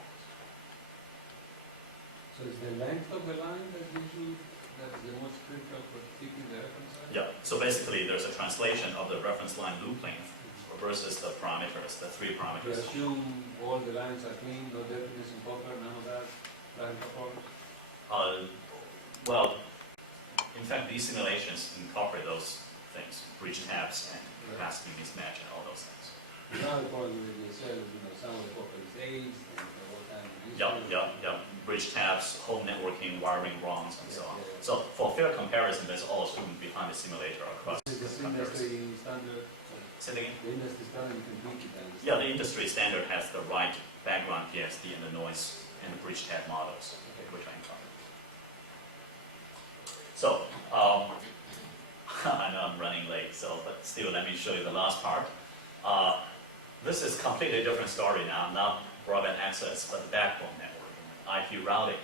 So is the length of the line that usually that's the most critical for keeping the reference line? Yeah, so basically there's a translation of the reference line loop length versus the parameters, the three You parameters. assume all the lines are clean, no deadness in buffer, none of that, line performance? Well, in fact, these simulations incorporate those things, bridge tabs and capacity mismatch and all those things. Now the problem with the cell is, some of the buffer is aged, and all kind of issues. Yeah. Bridge tabs, home networking, wiring wrongs, and so on. So for fair comparison, that's all assumed behind the simulator across This is the comparison. industry standard, Say it again? the industry standard you can beat it. Yeah, the industry standard has the right background PSD and the noise and the bridge tab models, which I incorporate. So, I know I'm running late, but still let me show you the last part. This is completely different story now, not broadband access, but backbone networking, IP routing.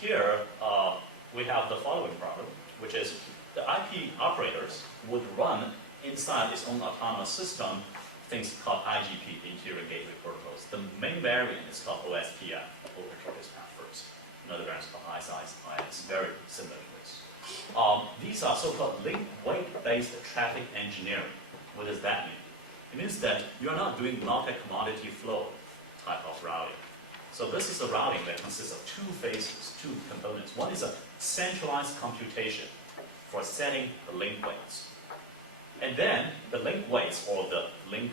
Here, we have the following problem, which is the IP operators would run inside its own autonomous system things called IGP, interior gateway protocols. The main variant is called OSPF, Open Notorious Path First. Another variant is called IS, very similar to this. These are so-called link-weight-based traffic engineering. What does that mean? It means that you're not doing multi-commodity flow type of routing. So this is a routing that consists of two phases, two components. One is a centralized computation for setting the link weights. And then the link weights, or the link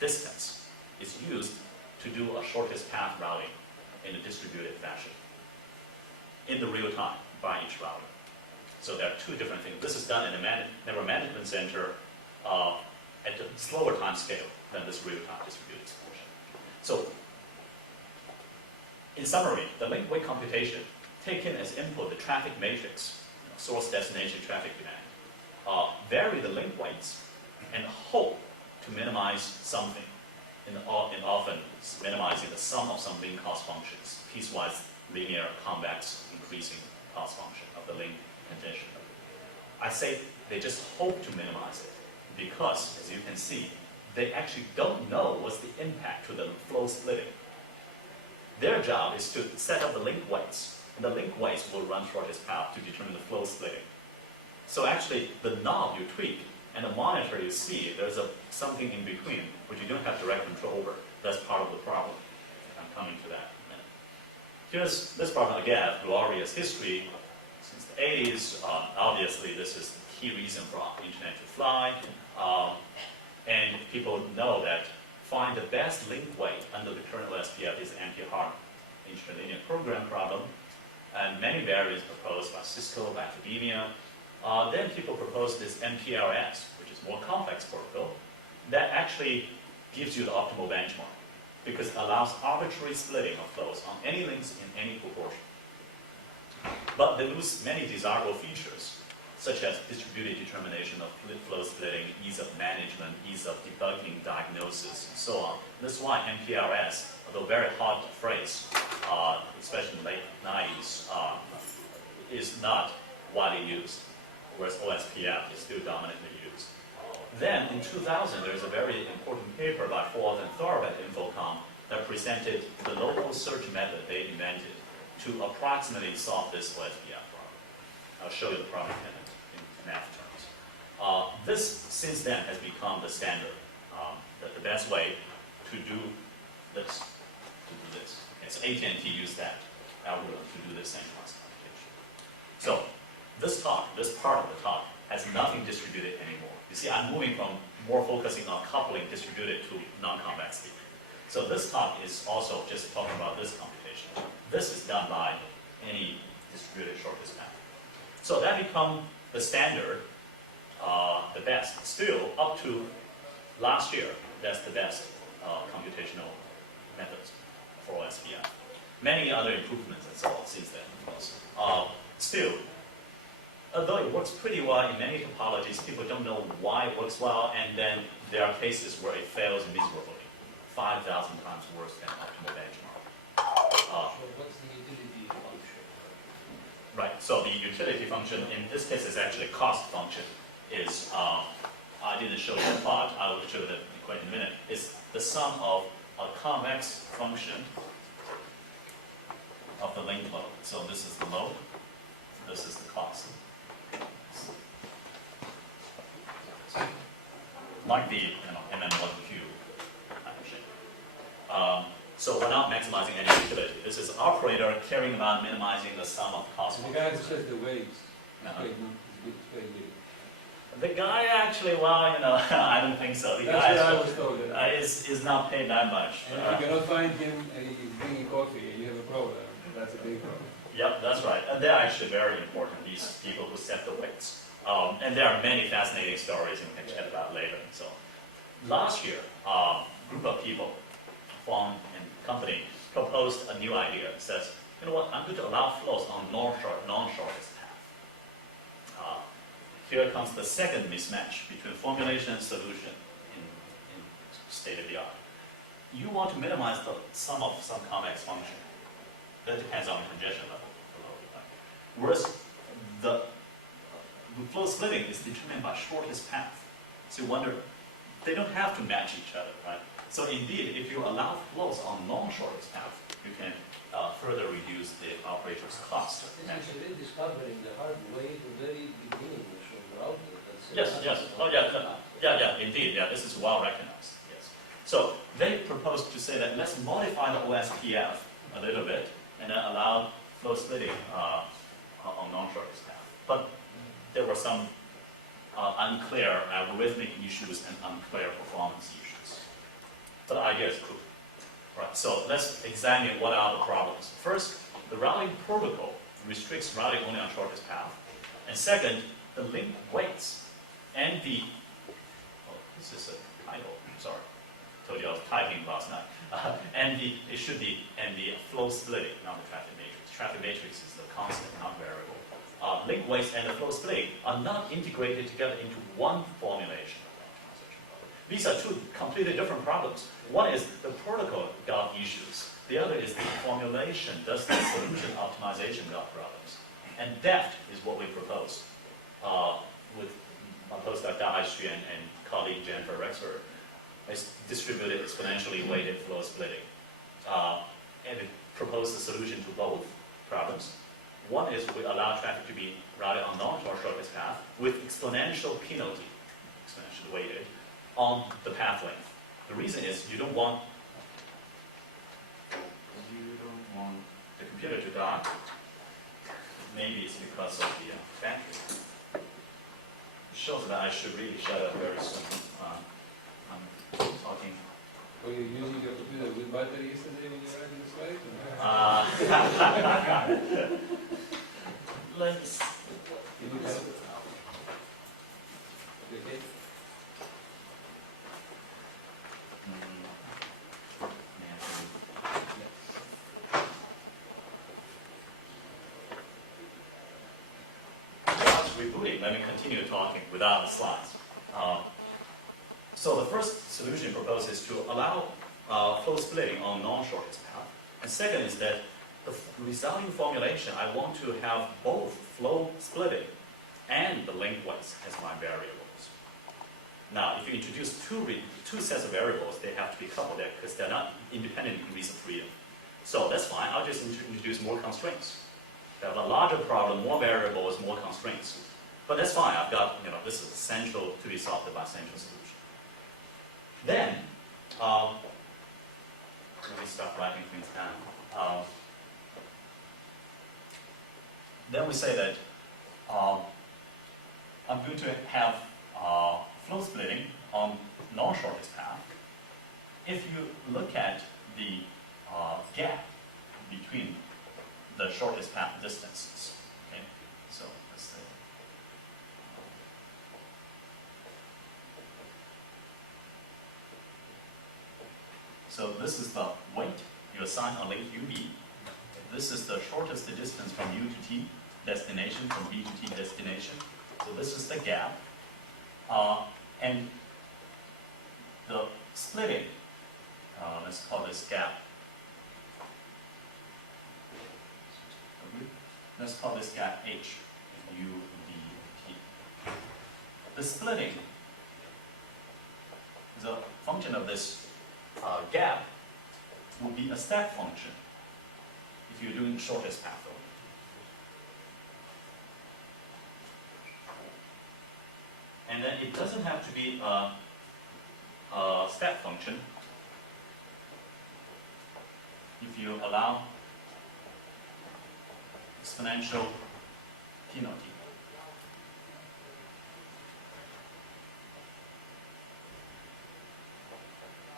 distance, is used to do a shortest path routing in a distributed fashion in the real time by each router. So there are two different things. This is done in a network management center at a slower time scale than this real-time distributed portion. So, in summary, the link weight computation, taken as input the traffic matrix, source destination traffic demand, vary the link weights and hope to minimize something, and often minimizing the sum of some link cost functions, piecewise linear convex increasing cost function of the link condition. I say they just hope to minimize it because, as you can see, they actually don't know what's the impact to the flow splitting. Their job is to set up the link weights, and the link weights will run shortest path to determine the flow splitting. So actually, the knob you tweak and the monitor you see, there's something in between which you don't have direct control over. That's part of the problem. I'm coming to that in a minute. Here's this problem again, glorious history since the 80s. Obviously, this is the key reason for internet to fly. And people know that find the best link weight under the current OSPF is NP-hard interlinear program problem. And many variants proposed by Cisco, by academia. Then people proposed this MPLS, which is more complex protocol, that actually gives you the optimal benchmark because it allows arbitrary splitting of flows on any links in any proportion. But they lose many desirable features, such as distributed determination of flow splitting, ease of management, ease of debugging, diagnosis, and so on. This is why MPLS, although very hot phrase, especially in the late 90s, is not widely used, whereas OSPF is still dominantly used. Then, in 2000, there is a very important paper by Forth and Thorpe at Infocom that presented the local search method they invented to approximately solve this OSPF problem. I'll show you the problem in math terms. This, since then, has become the standard, that the best way to do this. Okay, so AT&T used that algorithm to do this same class computation. So, this talk, this part of the talk, has nothing distributed anymore. You see, I'm moving from more focusing on coupling distributed to non-convexity. So this talk is also just talking about this computation. This is done by any distributed shortest path. So that become the standard, the best. Still, up to last year, that's the best computational methods for OSPF. Many other improvements and so on since then, of course. Still, although it works pretty well in many topologies, people don't know why it works well, and then there are cases where it fails miserably, 5,000 times worse than optimal benchmark. So what's the utility function? Right, so the utility function, in this case, is actually cost function, is, I didn't show you the plot, I will show you the equation in a minute, is the sum of a convex function of the link load. So this is the load, this is the cost. Like the MM1Q actually. So we're not maximizing any utility. This is operator caring about minimizing the sum of cost. The guy who says the waves, Uh-huh. it's very good. The guy actually, well, I don't think so. The That's guy what I was told. is not paid that much. And if you cannot find him and he's drinking coffee, you have a problem. That's a big problem. Yep, that's right. And they're actually very important, these people who set the weights. And there are many fascinating stories, and we can chat about later. So, last year, a group of people, Fong and company, proposed a new idea. It says, you know what, I'm going to allow flows on non-shortest path. Here comes the second mismatch between formulation and solution in state of the art. You want to minimize the sum of some convex function. That depends on the congestion level. Whereas the flow splitting is determined by shortest path. So you wonder, they don't have to match each other, right? So indeed, if you allow flows on non-shortest path, you can further reduce the operator's cost. This is really discovering the hard way at the very beginning of the router. Yes. Oh, yeah, indeed. Yeah, this is well recognized. Yes. So they proposed to say that let's modify the OSPF a little bit and then allow flow splitting on non-shortest path. But there were some unclear algorithmic issues and unclear performance issues. But the idea is cool. Right, so let's examine what are the problems. First, the routing protocol restricts routing only on shortest path. And second, the link weights and the, this is a title, sorry. Told you I was typing last night. And the flow splitting, not the traffic matrix. Traffic matrix is the constant, not variable. Link weights and the flow splitting are not integrated together into one formulation. These are two completely different problems. One is the protocol got issues. The other is the formulation, does the solution optimization got problems. And depth is what we propose with my postdoc Da Hai and colleague Jennifer Rexford. It's distributed exponentially weighted flow splitting. and it proposes a solution to both problems. One is we allow traffic to be routed on non-shortest path with exponential penalty, exponentially weighted, on the path length. The reason is you don't want the computer to die. Maybe it's because of the battery. It shows that I should really shut up very soon. I'm talking. Were you using your computer with battery yesterday when you were writing the slide? Let's. You need help? You okay? Rebooting, let me continue talking without the slides. So the first solution proposed is to allow flow splitting on non-shortest path. And second is that the resulting formulation, I want to have both flow splitting and the link width as my variables. Now, if you introduce two sets of variables, they have to be coupled there because they're not independent degrees of freedom. So that's fine, I'll just introduce more constraints. If I have a larger problem, more variables, more constraints. But that's fine, I've got, this is essential to be solved by central solution. Then, let me start writing things down. Then we say that I'm going to have flow splitting on non-shortest path. If you look at the gap between the shortest path distances, okay? So let's say so this is the weight you assign on link UB. This is the shortest distance from U to T destination, from B to T destination. So this is the gap. And the splitting, let's call this gap. Let's call this gap H, U, D, T. The splitting is a function of this gap will be a step function if you're doing the shortest path only. And then it doesn't have to be a step function if you allow exponential penalty.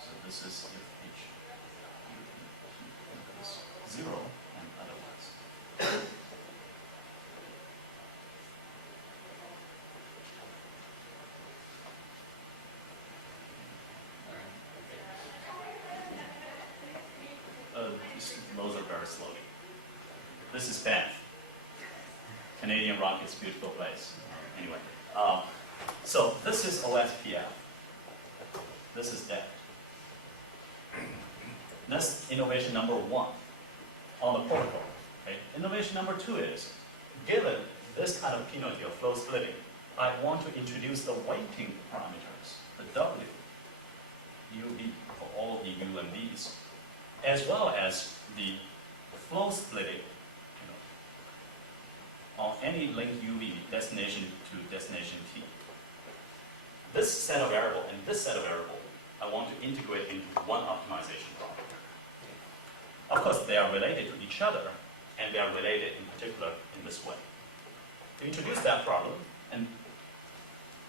So this is if H is 0 and otherwise. Those are very slowly. This is Banff. Canadian Rocket's beautiful place. Anyway, so this is OSPF. This is depth. That's innovation number 1 on the protocol. Okay? Innovation number 2 is, given this kind of penalty of flow splitting, I want to introduce the weighting parameters, the W, UB for all the U and B's, as well as the flow splitting on any link UV destination to destination T. This set of variable and this set of variable, I want to integrate into one optimization problem. Of course, they are related to each other, and they are related in particular in this way. To introduce that problem, and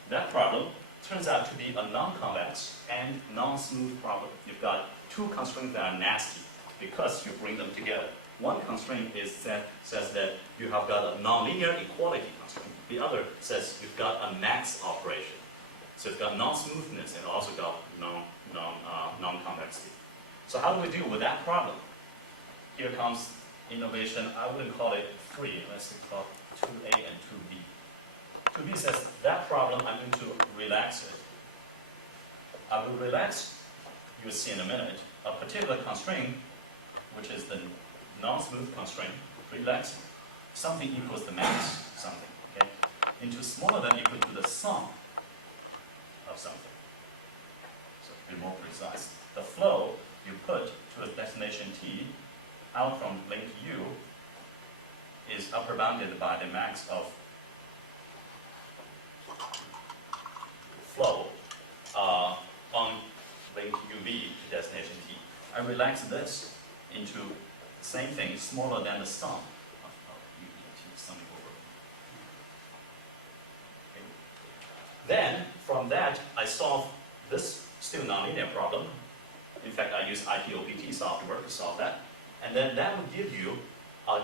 that problem turns out to be a non-convex and non-smooth problem. You've got two constraints that are nasty because you bring them together. One constraint says that you have got a nonlinear equality constraint. The other says you've got a max operation. So it's got non-smoothness and also got non-convexity. So how do we deal with that problem? Here comes innovation. I wouldn't call it 3. Let's call it 2A and 2B. 2B says that problem I'm going to relax it. I will relax, you'll see in a minute, a particular constraint, which is the non-smooth constraint, relax something equals the max something, okay, into smaller than equal to the sum of something. So to be more precise, the flow you put to a destination T out from link U is upper bounded by the max of flow on link UV to destination T. I relax this into the same thing, smaller than the sum of UV and T, summing over. Okay. Then, from that, I solve this still nonlinear problem. In fact, I use IPOPT software to solve that. And then that will give you a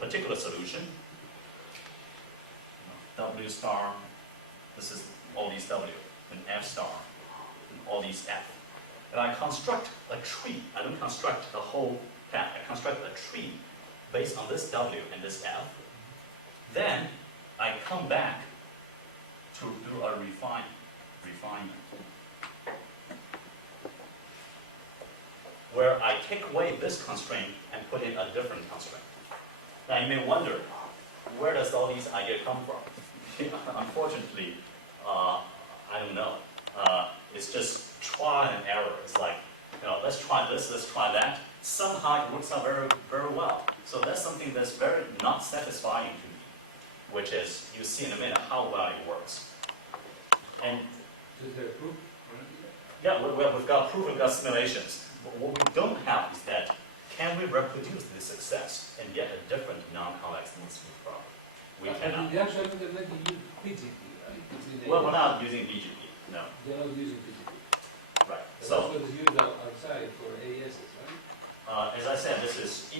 particular solution. W star, this is all these W, and F star, and all these F. And I construct a tree. I don't construct the whole path. I construct a tree based on this W and this F. Then I come back to do a refinement. Where I take away this constraint and put in a different constraint. Now you may wonder, where does all these ideas come from? Unfortunately, I don't know. It's just trial and error. It's like, let's try this, let's try that. Somehow it works out very, very well. So that's something that's very not satisfying to me, which is, you see in a minute how well it works. And Is there proof? yeah, we've got proof, we've got simulations. But what we don't have is that, can we reproduce this success and get a different non-convex smooth problem? We cannot. The actual implement you use PGP, right? Well, we're not using BGP, no. They're not using PGP. Right. That's So, what is used outside for AESs, right? as I said, this is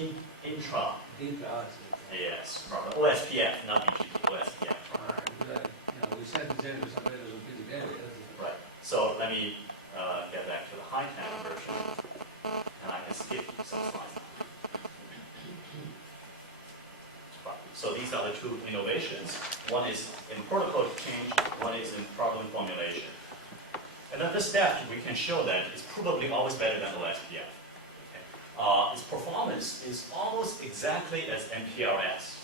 intra Intra-AES. AES problem. OSPF, not BGP, OSPF. We send the general separators of PGP anyway. Right. So let me get back to the HyNet version, and I can skip some slides. So these are the two innovations. One is in protocol change, one is in problem formulation. And then this step, we can show that it's probably always better than OSPF. Okay. Its performance is almost exactly as NPRS,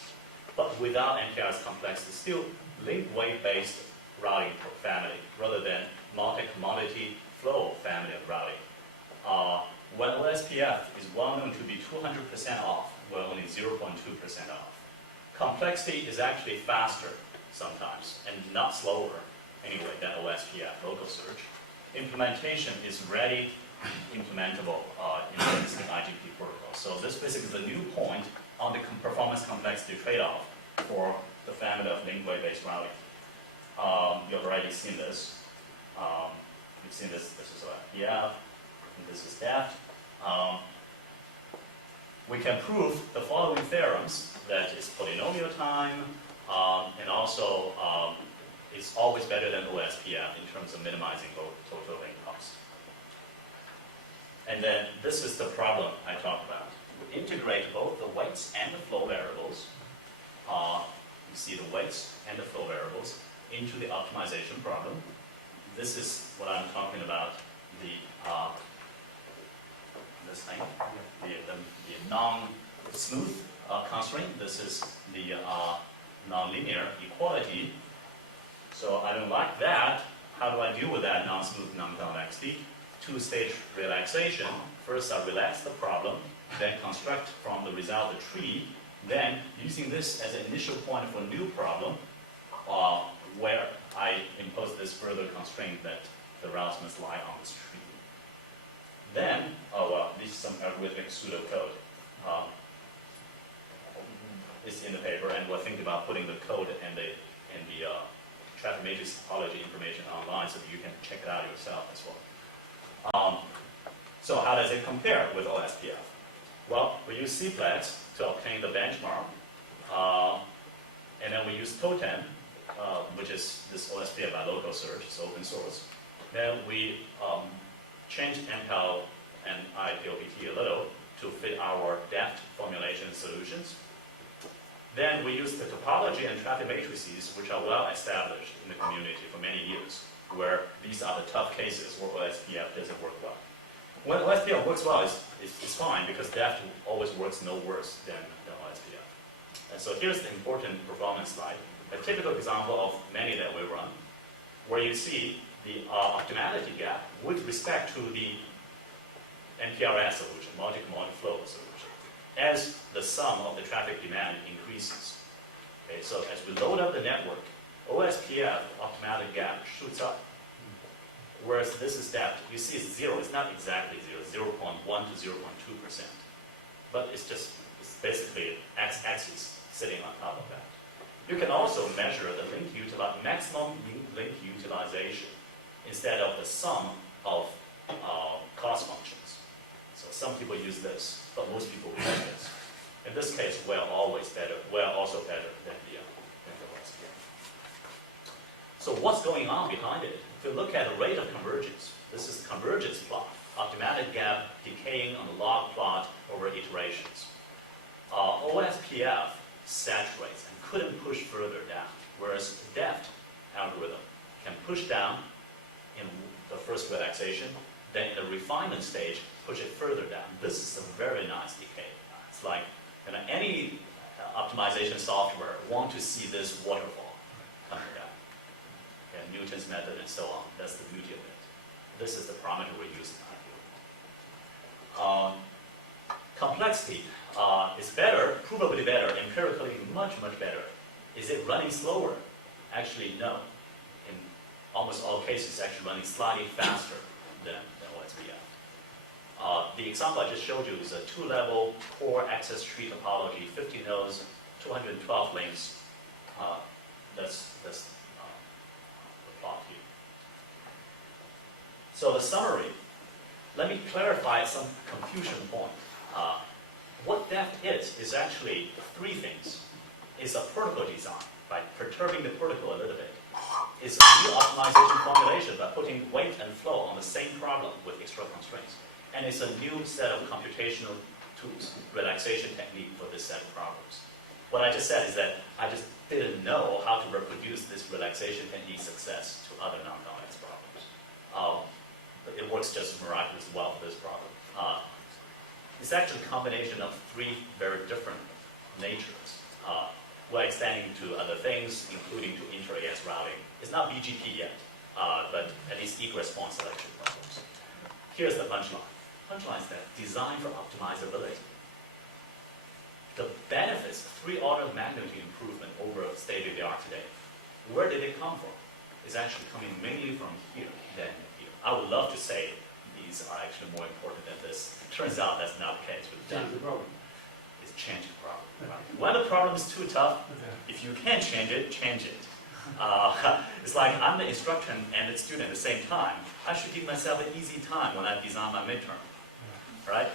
but without NPRS complexity, still link weight-based routing family, rather than multi-commodity flow family of routing. When OSPF is well known to be 200% off, we're only 0.2% off. Complexity is actually faster sometimes, and not slower anyway than OSPF, local search. Implementation is ready, implementable in the existing IGP protocol. So this basically is a new point on the performance complexity trade-off for the family of link-weight-based routing. You've already seen this. You've seen this. This is OSPF, and this is DEFT. We can prove the following theorems, that it's polynomial time, and also it's always better than OSPF in terms of minimizing total link cost. And then this is the problem I talked about. We integrate both the weights and the flow variables. You see the weights and the flow variables into the optimization problem. This is what I'm talking about, this thing, the non-smooth constraint. This is the nonlinear equality. So I don't like that. How do I deal with that non-smooth non-convexity? Two-stage relaxation. First, I relax the problem, then construct from the result a tree, then using this as an initial point for a new problem, where I impose this further constraint that the routes must lie on this tree. Then, this is some algorithmic pseudocode. It's in the paper, and we'll think about putting the code and the traffic matrix topology information online so that you can check it out yourself as well. So how does it compare with OSPF? Well, we use Cplex to obtain the benchmark, and then we use Totem, which is this OSPF by local search, it's open source. Then we change MPAL and IPOPT a little to fit our DEFT formulation solutions. Then we use the topology and traffic matrices, which are well established in the community for many years, where these are the tough cases where OSPF doesn't work well. When OSPF works well, it's fine, because DEFT always works no worse than OSPF. And so here's the important performance slide, a typical example of many that we run, where you see the optimality gap with respect to the NPRS solution, multi-commodity flow solution. as the sum of the traffic demand increases. Okay, so as we load up the network, OSPF, optimality gap, shoots up. Whereas this is depth, you see it's 0. It's not exactly 0, 0.1 to 0.2%. But it's basically x-axis sitting on top of that. You can also measure the maximum link utilization instead of the sum of cost functions. So some people use this, but most people use this. In this case, we're also better than the OSPF. So what's going on behind it? If you look at the rate of convergence, this is the convergence plot, optimality gap decaying on the log plot over iterations. OSPF saturates and couldn't push further down, whereas the depth algorithm can push down in the first relaxation, then in the refinement stage, push it further down. This is a very nice decay. It's like any optimization software want to see this waterfall coming down. Okay, Newton's method and so on. That's the beauty of it. This is the parameter we're using here. Complexity is better, provably better, empirically much, much better. Is it running slower? Actually, no. In almost all cases, it's actually running slightly faster than OSPF. The example I just showed you is a 2-level core access tree topology, 50 nodes, 212 links. That's the plot here. So the summary, let me clarify some confusion point. What depth is actually 3 things. It's a protocol design, by perturbing the protocol a little bit. It's a new optimization formulation by putting weight and flow on the same problem with extra constraints. And it's a new set of computational tools, relaxation technique for this set of problems. What I just said is that I just didn't know how to reproduce this relaxation technique success to other non-convex problems. But it works just miraculously well for this problem. It's actually a combination of 3 very different natures. We're extending to other things, including to inter-AS routing. It's not BGP yet, but at least egress point selection problems. Here's the punchline. Punchline is that design for optimizability. The benefits, 3 orders of magnitude improvement over state of the art today. Where did it come from? It's actually coming mainly from here than here. I would love to say these are actually more important than this. Turns out that's not the case. Change the problem. It's change the problem. Right? When the problem is too tough, if you can't change it, change it. It's like I'm the instructor and the student at the same time. I should give myself an easy time when I design my midterm. Right?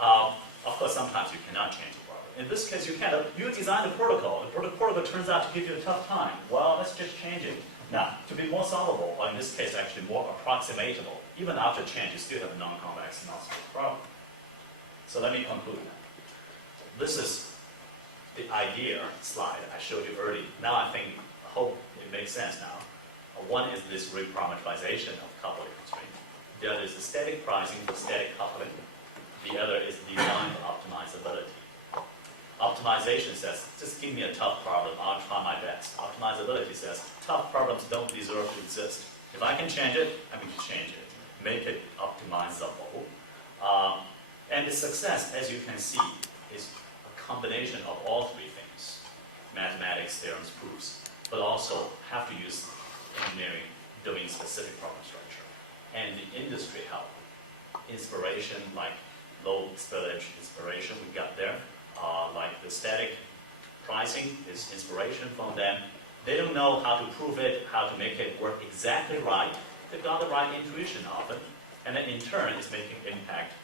Of course, sometimes you cannot change the problem. In this case, you can't. You design the protocol. The protocol turns out to give you a tough time. Well, let's just change it. Now, to be more solvable, or in this case, actually more approximatable, even after change, you still have a non-convex non-stable problem. So let me conclude. This is the idea slide I showed you earlier. Now I hope it makes sense now. One is this reparameterization of coupling constraint. The other is the static pricing for static coupling. The other is design for optimizability. Optimization says, just give me a tough problem, I'll try my best. Optimizability says, tough problems don't deserve to exist. If I can change it, I'm going to change it. Make it optimizable. And the success, as you can see, is a combination of all 3 things. Mathematics, theorems, proofs, but also have to use engineering doing specific problem structure. And the industry help. Inspiration, like low spillage inspiration we got there. Like the static pricing is inspiration from them. They don't know how to prove it, how to make it work exactly right. They've got the right intuition often, and then in turn it's making impact,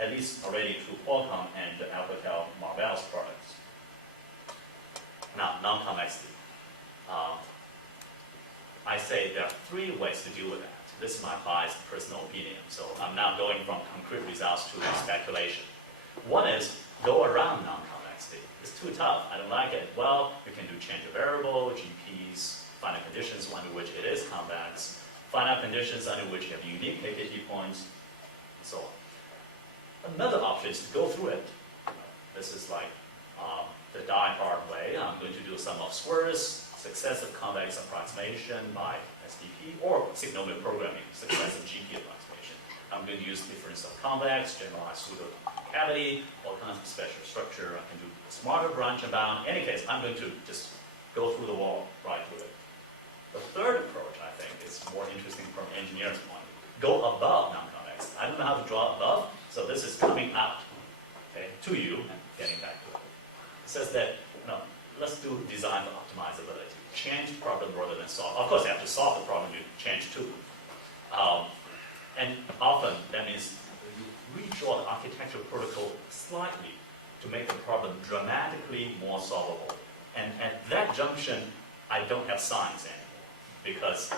at least already through Qualcomm and Alcatel Marvell's products. Now, non-convexity. I say there are 3 ways to deal with that. This is my biased personal opinion, so I'm now going from concrete results to speculation. One is go around non-convexity. It's too tough. I don't like it. Well, you can do change of variable, GPs, finite conditions under which it is convex, finite conditions under which you have unique KKT points, and so on. Another option is to go through it. This is like the die-hard way. I'm going to do sum of squares, successive convex approximation by SDP, or signomial programming, successive GP approximation. I'm going to use difference of convex, generalized pseudo cavity, all kinds of special structure. I can do smarter branch and bound. In any case, I'm going to just go through the wall right through it. The third approach, I think, is more interesting from engineer's point of view. Go above non-convex. I don't know how to draw above, so this is coming out, okay, to you and getting back to it. It says that, let's do design for optimizability. Change problem rather than solve. Of course, you have to solve the problem you change too. And often that means you redraw the architectural protocol slightly to make the problem dramatically more solvable. And at that junction, I don't have signs anymore because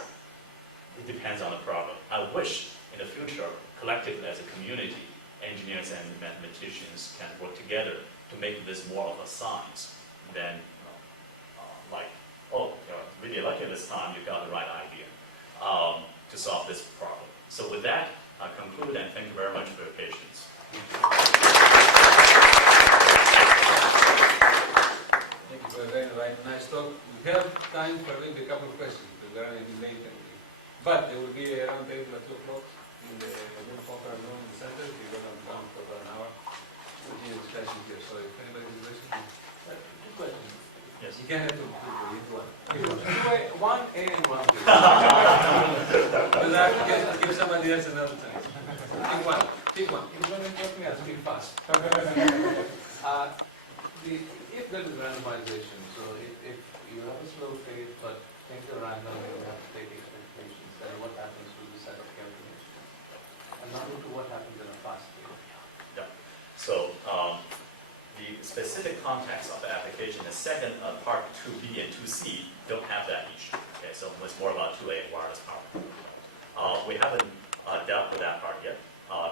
it depends on the problem. I wish in the future, collectively as a community, engineers and mathematicians can work together to make this more of a science than like, oh, you're really lucky this time, you got the right idea to solve this problem. So with that, I conclude and thank you very much for your patience. Thank you for a very nice talk. We have time for maybe a couple of questions because we are a bit late. But there will be a round table at 2 o'clock in the conference room in the center. You're going to come for about an hour. Continue discussion here. So if anybody has a question, Two questions. Yes. you can have two. You do one. One A and one B. But I can give somebody else another chance. Pick one. Pick one. You're going to interrupt me, I'll speak fast. If there is randomization, so if you have a slow phase, but things are random, you have to take expectations, then what happens to the set of calculations? And number two, what happens in a fast phase? Yeah. So the specific context of the application, the second part 2B and 2C don't have that issue. Okay, so it's more about 2A and wireless power. We haven't dealt with that part yet.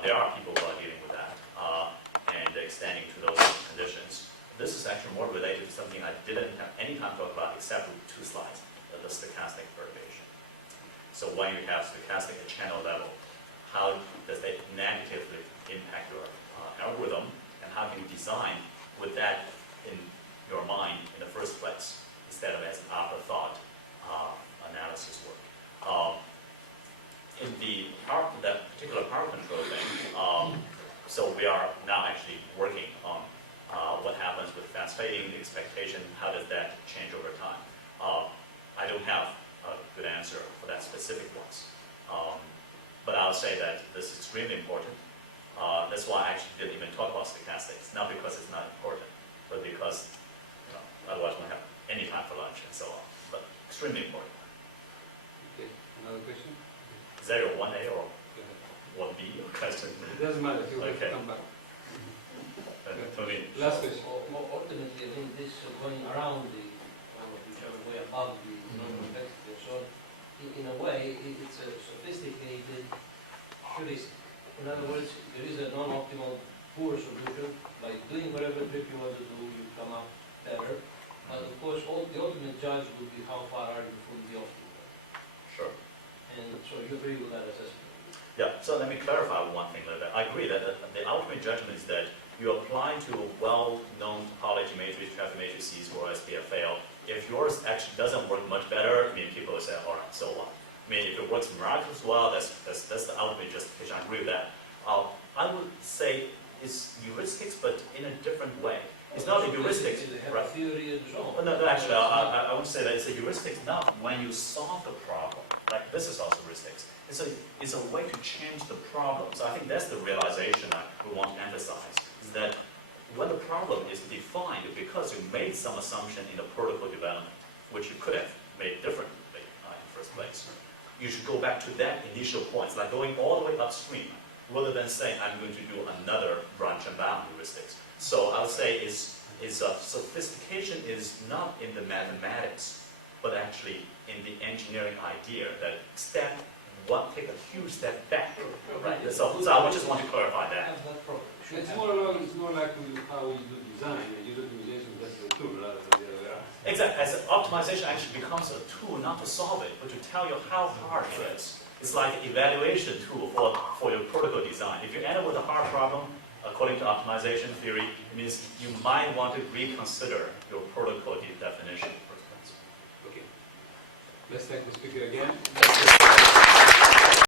There are people who are dealing with that and extending to those conditions. This is actually more related to something I didn't have any time to talk about except with 2 slides, the stochastic perturbation. So when you have stochastic at channel level, how does that negatively impact your algorithm, and how can you design with that in your mind in the first place, instead of as an afterthought analysis work. In that particular power control thing, so we are now actually working on what happens with fast fading, the expectation, how does that change over time. I don't have a good answer for that specific ones. But I'll say that this is extremely important. That's why I actually didn't even talk about stochastics. Not because it's not important, but because otherwise we won't have any time for lunch and so on. But extremely important. Okay. Another question? Is that your 1A or 1B question? It doesn't matter. If you want to Okay. come back. Tony. Last question. Ultimately, I think this going around whichever way above the non-convexity and so on, in a way, it's a sophisticated heuristic. In other words, there is a non-optimal poor solution. By doing whatever trick you want to do, you come up better. But of course, the ultimate judge would be how far are you from the optimal. Sure. And so you agree with that assessment? Yeah, so let me clarify one thing a little bit. I agree that the ultimate judgment is that you apply to well-known topology matrix, traffic matrices, or SPFL. If yours actually doesn't work much better, people will say, all right, so what? If it works miraculously well, that's the ultimate justification. I agree with that. I would say it's heuristics, but in a different way. It's not a heuristics, They have right? a theory and so on. No, actually, I would say that it's a heuristics not when you solve the problem. Like this is also heuristics. It's a way to change the problem. So I think that's the realization we want to emphasize, is that when the problem is defined because you made some assumption in the protocol development, which you could have made differently in the first place, you should go back to that initial point. It's like going all the way upstream, rather than saying, I'm going to do another branch and bound heuristics. So I would say sophistication is not in the mathematics, but actually in the engineering idea that take a huge step back. Right? So I just want to clarify that. It's more like how you do design. You do optimization just as a tool rather than the other way around. Exactly. As optimization actually becomes a tool not to solve it, but to tell you how hard it is. It's like an evaluation tool for your protocol design. If you end up with a hard problem, according to optimization theory, it means you might want to reconsider your protocol definition. Okay. Let's thank the speaker again.